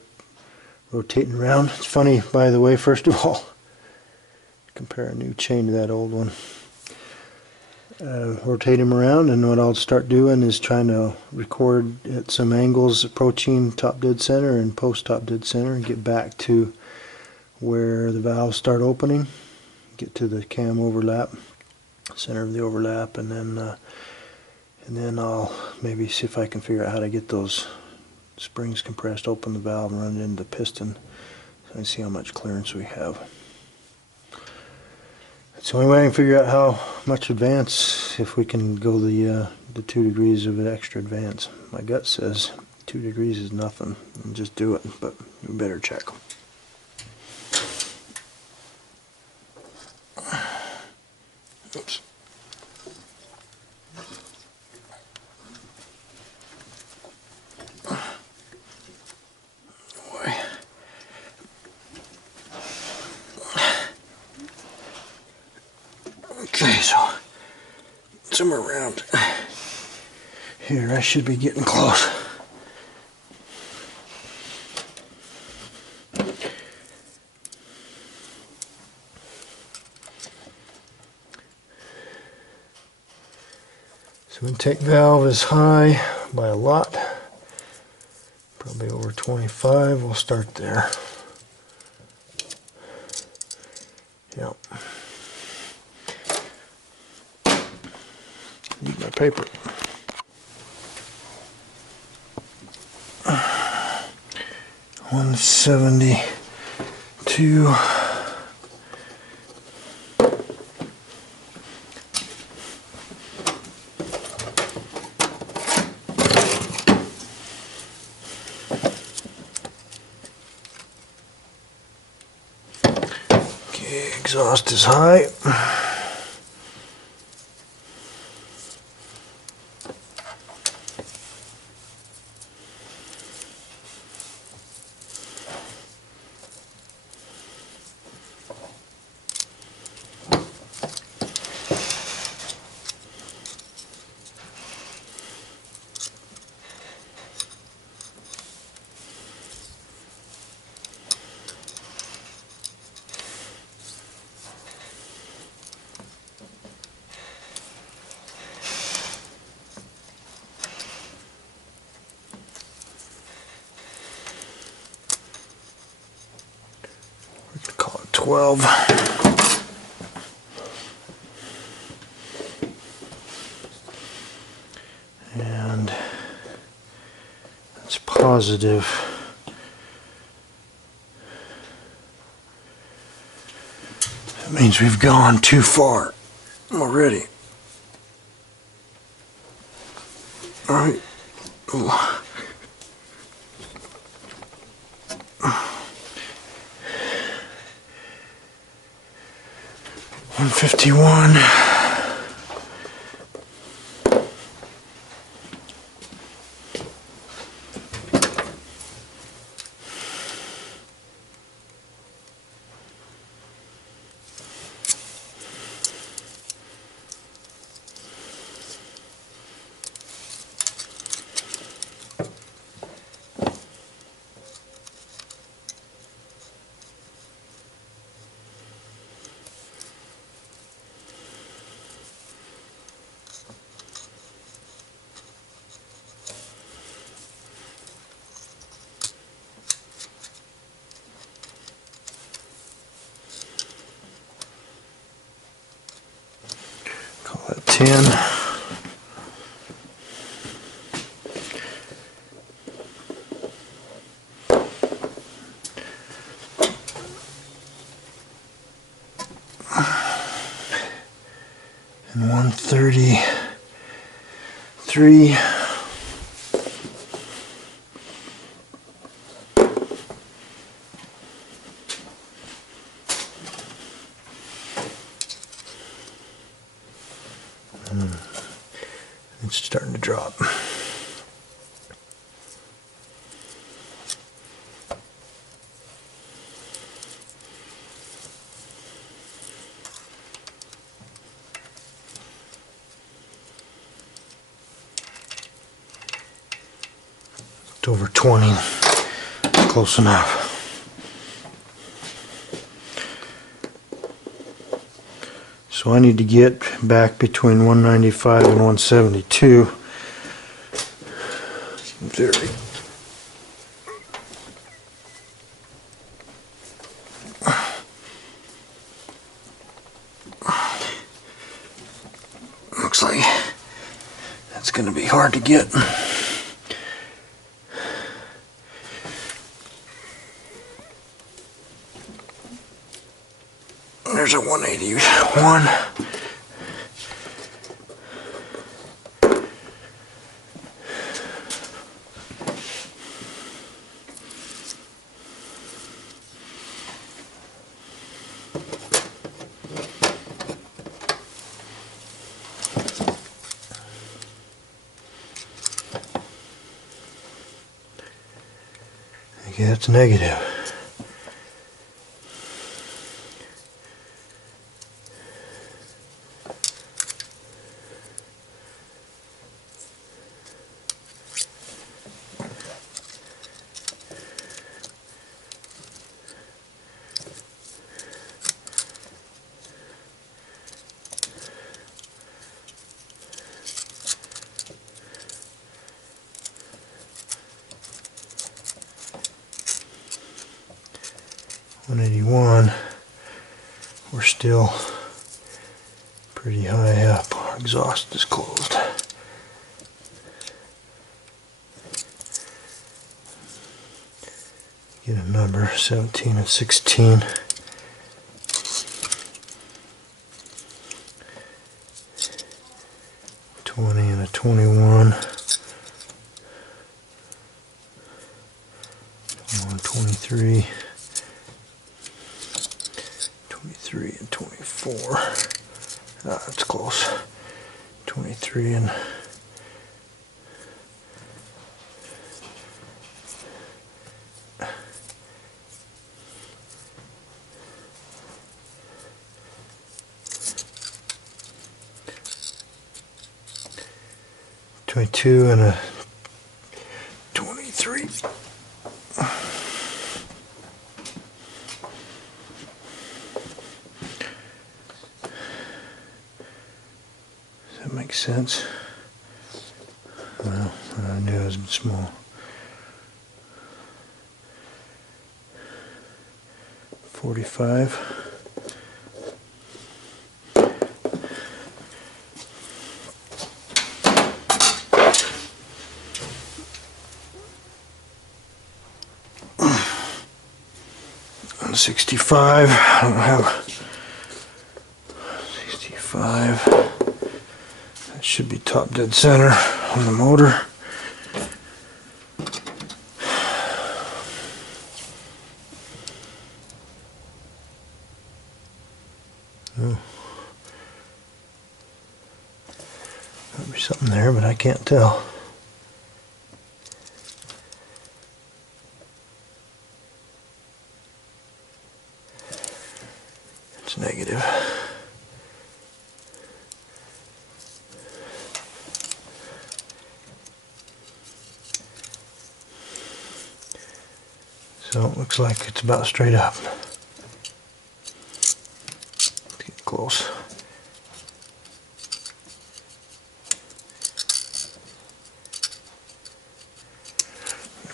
rotating around. It's funny, by the way, first of all, compare a new chain to that old one. Rotate them around, and what I'll start doing is trying to record at some angles approaching top dead center and post top dead center, and get back to where the valves start opening, get to the cam overlap, center of the overlap, and then I'll maybe see if I can figure out how to get those springs compressed, open the valve and run it into the piston, so I can see how much clearance we have. It's the only way I can figure out how much advance, if we can go the 2 degrees of an extra advance. My gut says 2 degrees is nothing, and just do it, but we better check. Oops. Okay, so somewhere around here I should be getting close. So intake valve is high by a lot, probably over 25. We'll start there. Yep. Need my paper. $172. Exhaust is high. Call it 12. And that's positive. That means we've gone too far already. All right. Ooh. 151. Call that 10. And 133. It's starting to drop. It's over 20. Close enough. So I need to get back between 195 and 172. In theory. Looks like that's going to be hard to get. There's a 181. Okay, that's negative. .181. We're still pretty high up. Our exhaust is closed. Get a number, 17 and 16. .20 and a 21. 123. 23. 23 and 24. That's close. 23 and 22 and a 23. Does that make sense? Well, I knew it was small. 45. And 65. I don't have 65. That should be top dead center on the motor. Oh. Might be something there, but I can't tell. It's negative. So it looks like it's about straight up. Let's get close.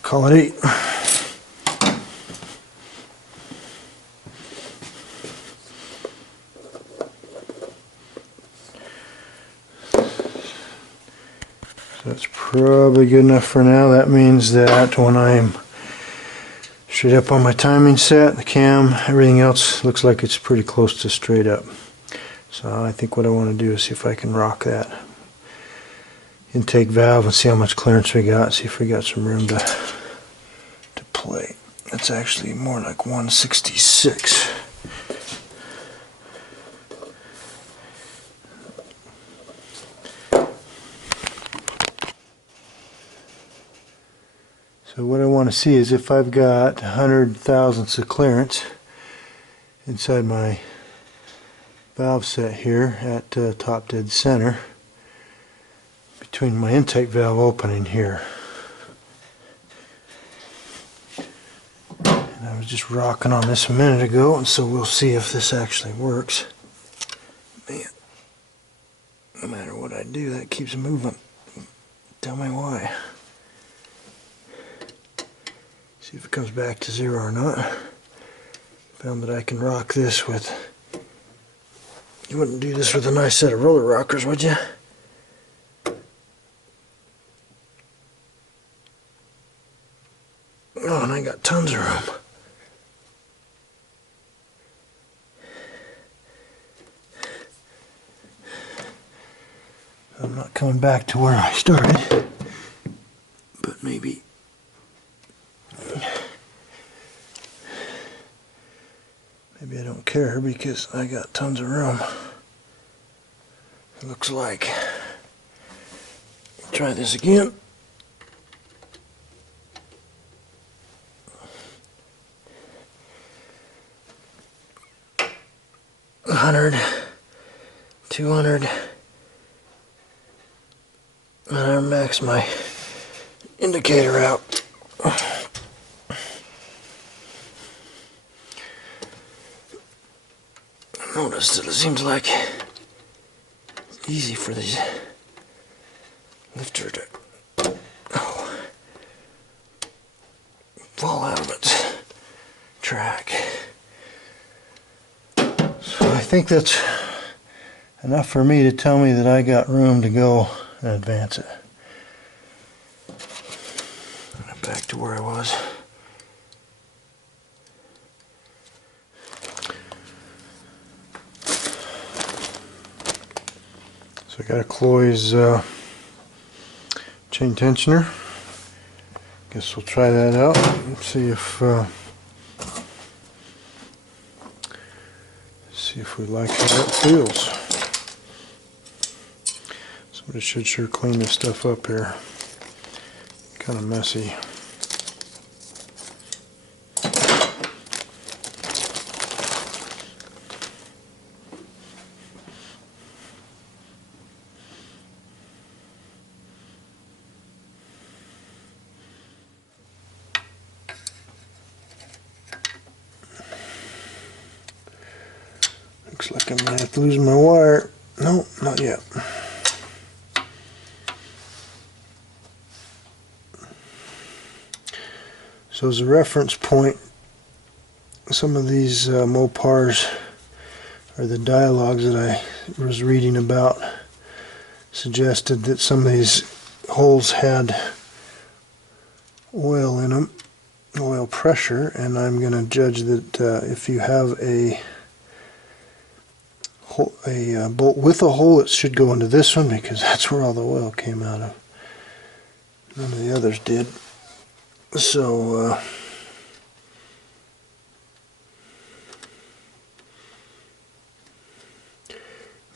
Call it 8. So that's probably good enough for now. That means that when I'm straight up on my timing set, the cam, everything else looks like it's pretty close to straight up. So I think what I want to do is see if I can rock that intake valve and see how much clearance we got, see if we got some room to play. That's actually more like 166. So what I want to see is if I've got 100 thousandths of clearance inside my valve set here at top dead center between my intake valve opening here. And I was just rocking on this a minute ago, and so we'll see if this actually works. Man, no matter what I do, that keeps moving. Tell me why. See if it comes back to 0 or not. Found that I can rock this with... You wouldn't do this with a nice set of roller rockers, would you? Oh, and I got tons of room. I'm not coming back to where I started, but maybe I don't care because I got tons of room. It looks like. Try this again. $100, $200, and I max my indicator out. Notice that it seems like it's easy for these lifter to fall out of its track. So I think that's enough for me to tell me that I got room to go and advance it. Back to where I was. So I got a Cloy's chain tensioner. Guess we'll try that out and see we like how it feels. Somebody should sure clean this stuff up here. Kind of messy. Looks like I might have to lose my wire. No, not yet. So as a reference point, some of these Mopars, or the dialogues that I was reading about, suggested that some of these holes had oil in them, oil pressure, and I'm going to judge that if you have a bolt with a hole, it should go into this one because that's where all the oil came out of. None of the others did. So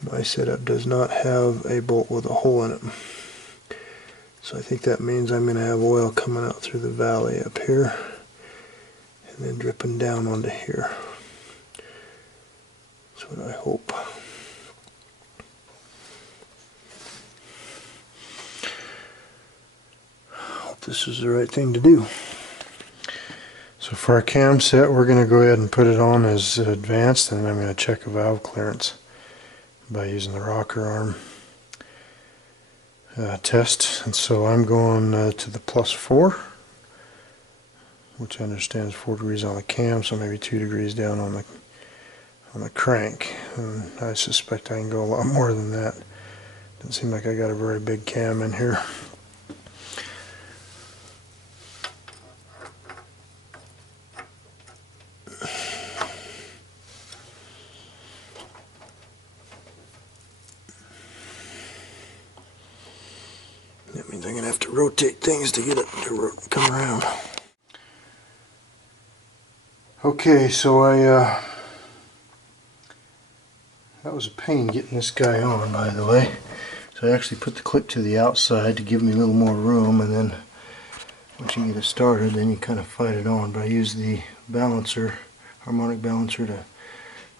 my setup does not have a bolt with a hole in it. So I think that means I'm going to have oil coming out through the valley up here and then dripping down onto here. That's what I hope. Hope this is the right thing to do. So for our cam set, we're going to go ahead and put it on as advanced, and then I'm going to check a valve clearance by using the rocker arm test. And so I'm going to the +4, which I understand is 4 degrees on the cam, so maybe 2 degrees down on the crank. And I suspect I can go a lot more than that. Doesn't seem like I got a very big cam in here. That means I'm going to have to rotate things to get it to come around. Okay, so that was a pain getting this guy on, by the way. So I actually put the clip to the outside to give me a little more room, and then once you get it started, then you kind of fight it on. But I use the balancer, harmonic balancer, to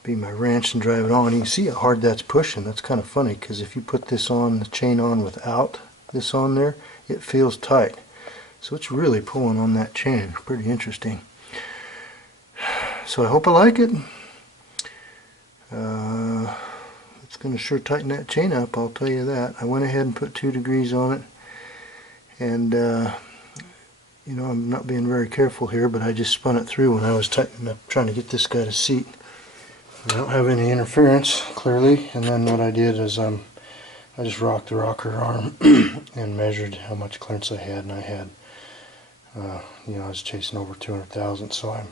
be my wrench and drive it on. You can see how hard that's pushing. That's kind of funny, because if you put this on, the chain on without this on there, it feels tight. So it's really pulling on that chain. Pretty interesting. So I hope I like it. It's going to sure tighten that chain up, I'll tell you that. I went ahead and put 2 degrees on it, and you know, I'm not being very careful here, but I just spun it through when I was tightening up, trying to get this guy to seat. I don't have any interference, clearly, and then what I did is I just rocked the rocker arm and measured how much clearance I had, and I had, you know, I was chasing over 200,000, so I'm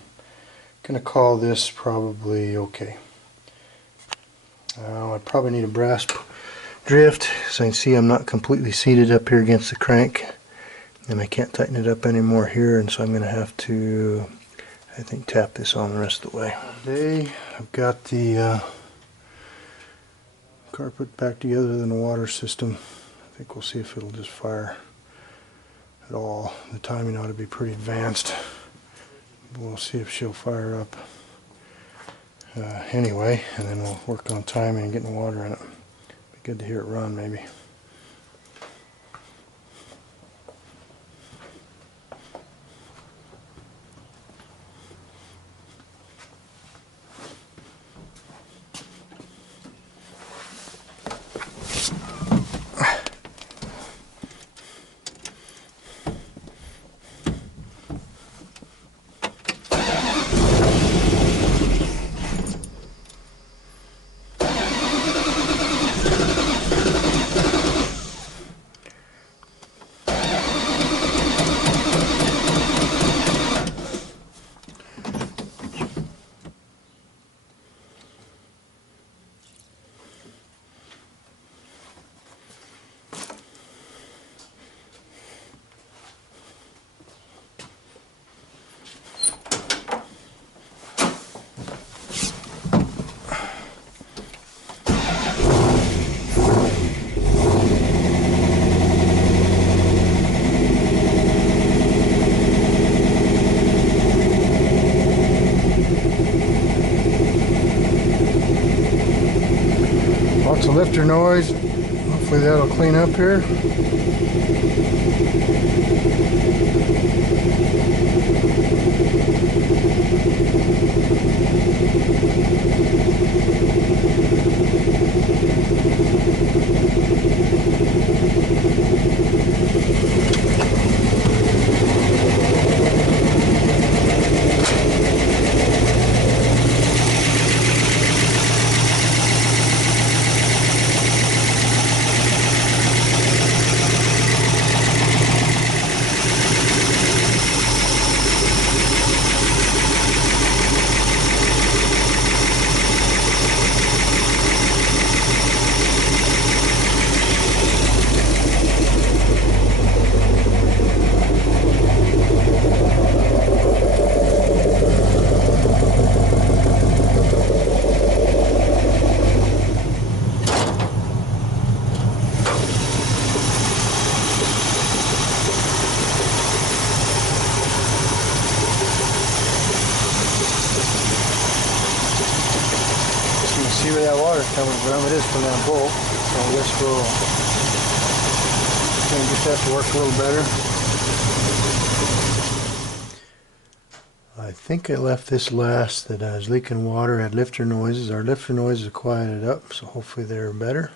going to call this probably okay. I probably need a brass drift, so I can see I'm not completely seated up here against the crank, and I can't tighten it up anymore here, and so I'm going to have to, I think, tap this on the rest of the way. Today I've got the carpet back together in the water system. I think we'll see if it'll just fire at all. The timing ought to be pretty advanced. We'll see if she'll fire up anyway, and then we'll work on timing and getting water in it. Be good to hear it run, maybe. lifter noise. Hopefully that'll clean up here. See where that water's coming from. It is from that bolt, so I guess we'll get that to work a little better. I think I left this last that I was leaking water, had lifter noises. Our lifter noises quieted up, so hopefully they're better.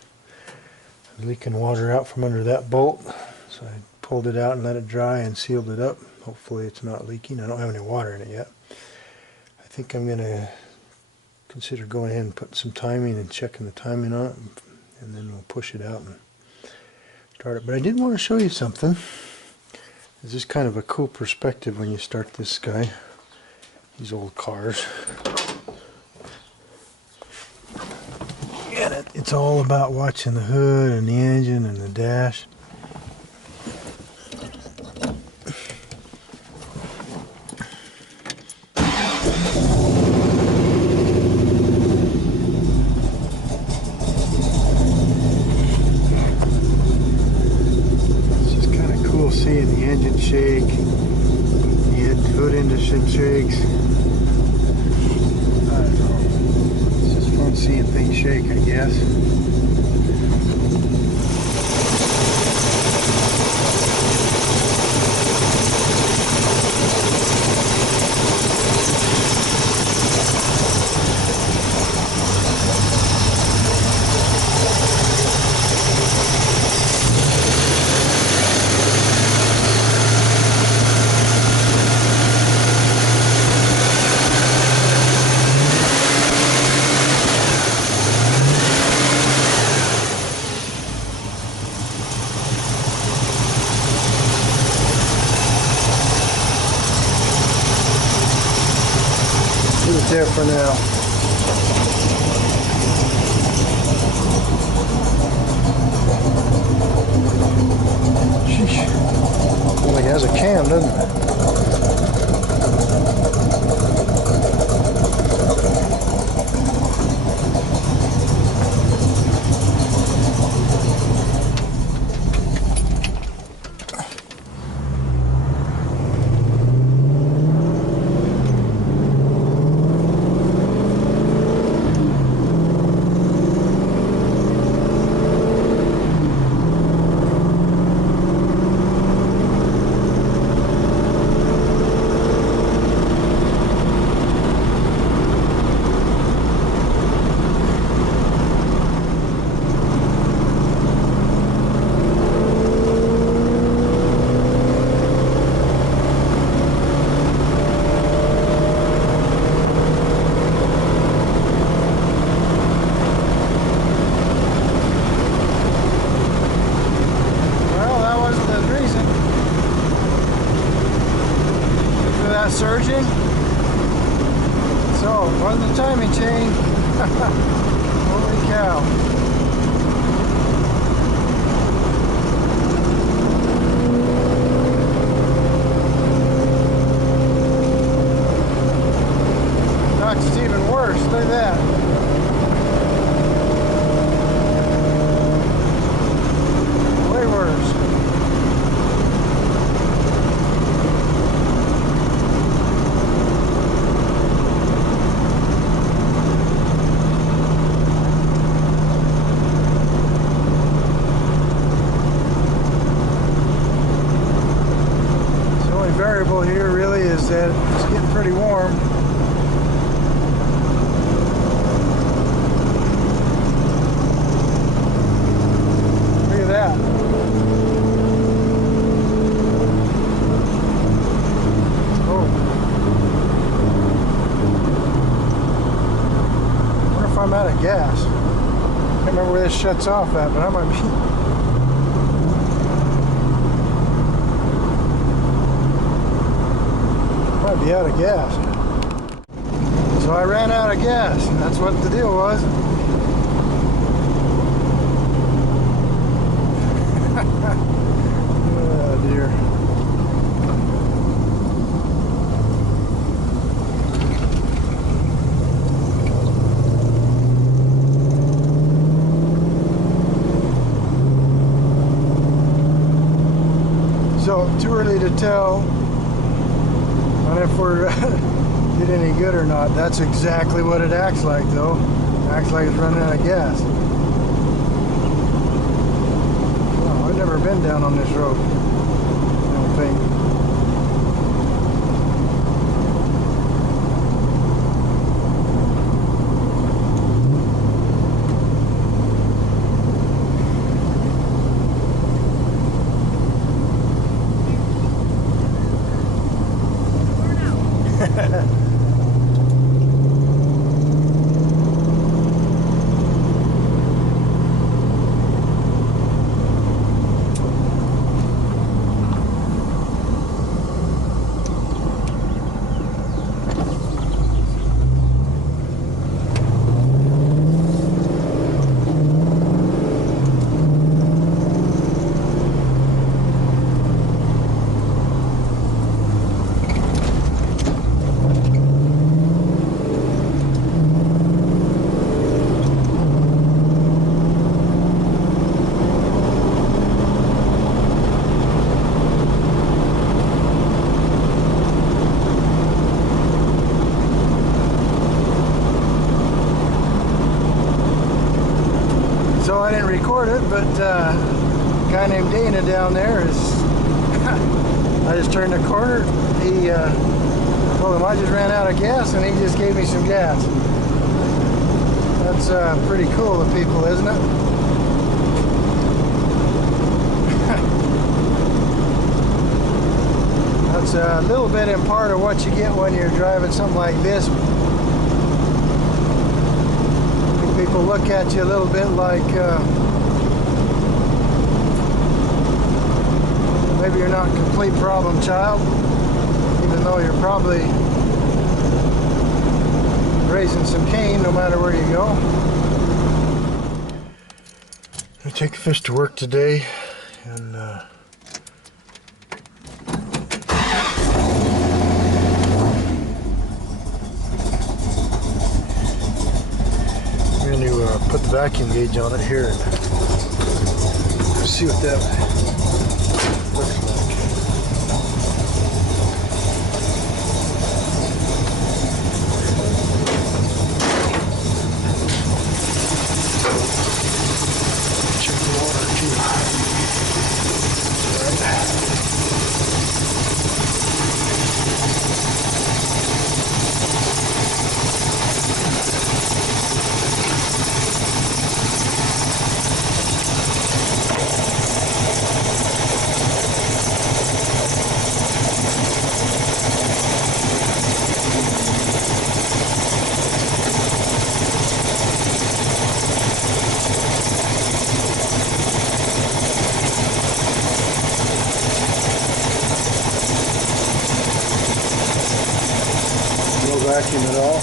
I was leaking water out from under that bolt, so I pulled it out and let it dry and sealed it up. Hopefully it's not leaking. I don't have any water in it yet. I think I'm going to consider going ahead and putting some timing and checking the timing on it, and then we'll push it out and start it. But I did want to show you something. It's just kind of a cool perspective when you start this guy, these old cars. And it's all about watching the hood and the engine and the dash. Seeing the engine shake, the hood into some shakes. I don't know. It's just fun seeing things shake, I guess. Leave it there for now. Sheesh. Looks like it has a cam, doesn't it? Surging. So, run the timing chain. Holy cow. Knox is even worse. Look at that. Way worse. variable here really is that it's getting pretty warm. Look at that. Oh. I wonder if I'm out of gas. I can't remember where this shuts off at, but I might be. Might be out of gas. So I ran out of gas. That's what the deal was. Oh dear. So too early to tell on if we're did any good or not. That's exactly what it acts like, though. It acts like it's running out of gas. Well, I've never been down on this road, I don't think. So I didn't record it, but a guy named Dana down there is, I just turned the corner, he told him I just ran out of gas and he just gave me some gas. That's pretty cool of people, isn't it? That's a little bit in part of what you get when you're driving something like this. People look at you a little bit like maybe you're not a complete problem child, even though you're probably raising some cane no matter where you go. I take the fish to work today, and put the vacuum gauge on it here and see what that looks like. Check the water too. Vacuum at all.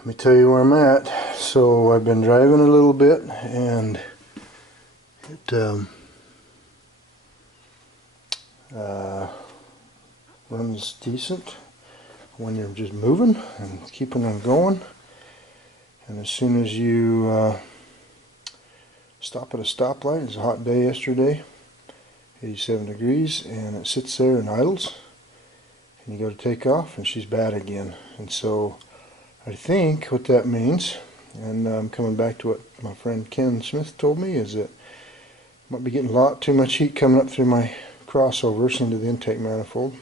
Let me tell you where I'm at. So I've been driving a little bit, and it runs decent when you're just moving and keeping on going. And as soon as you stop at a stoplight, it's a hot day yesterday, 87 degrees, and it sits there and idles, and you go to take off and she's bad again. And so I think what that means, and I'm coming back to what my friend Ken Smith told me, is that I might be getting a lot too much heat coming up through my crossovers into the intake manifold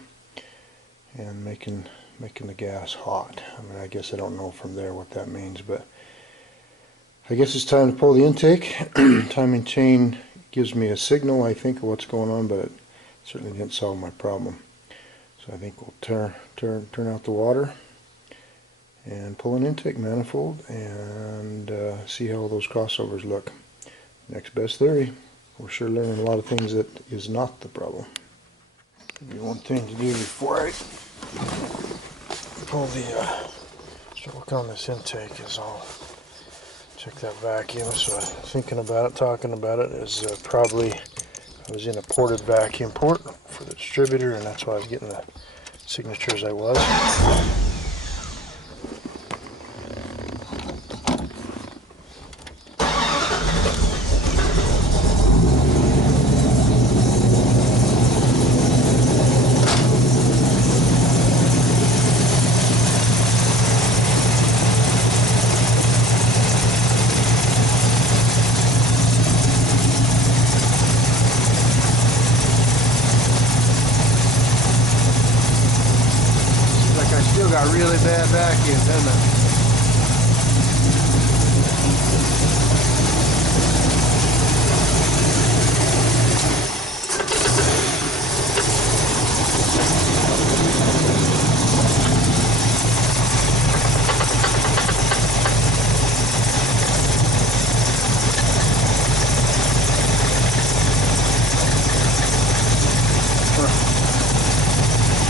and making the gas hot. I mean, I guess I don't know from there what that means, but I guess it's time to pull the intake. Timing chain gives me a signal, I think, of what's going on, but it certainly didn't solve my problem. So I think we'll turn out the water and pull an intake manifold and see how those crossovers look. Next best theory. We're sure learning a lot of things that is not the problem. Maybe one thing to do before I pull start working on this intake is I'll check that vacuum. So thinking about it, talking about it, is probably I was in a ported vacuum port for the distributor, and that's why I was getting the signatures I was. Still got really bad vacuum, doesn't it?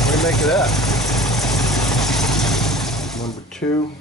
What do you make of that? Number 2.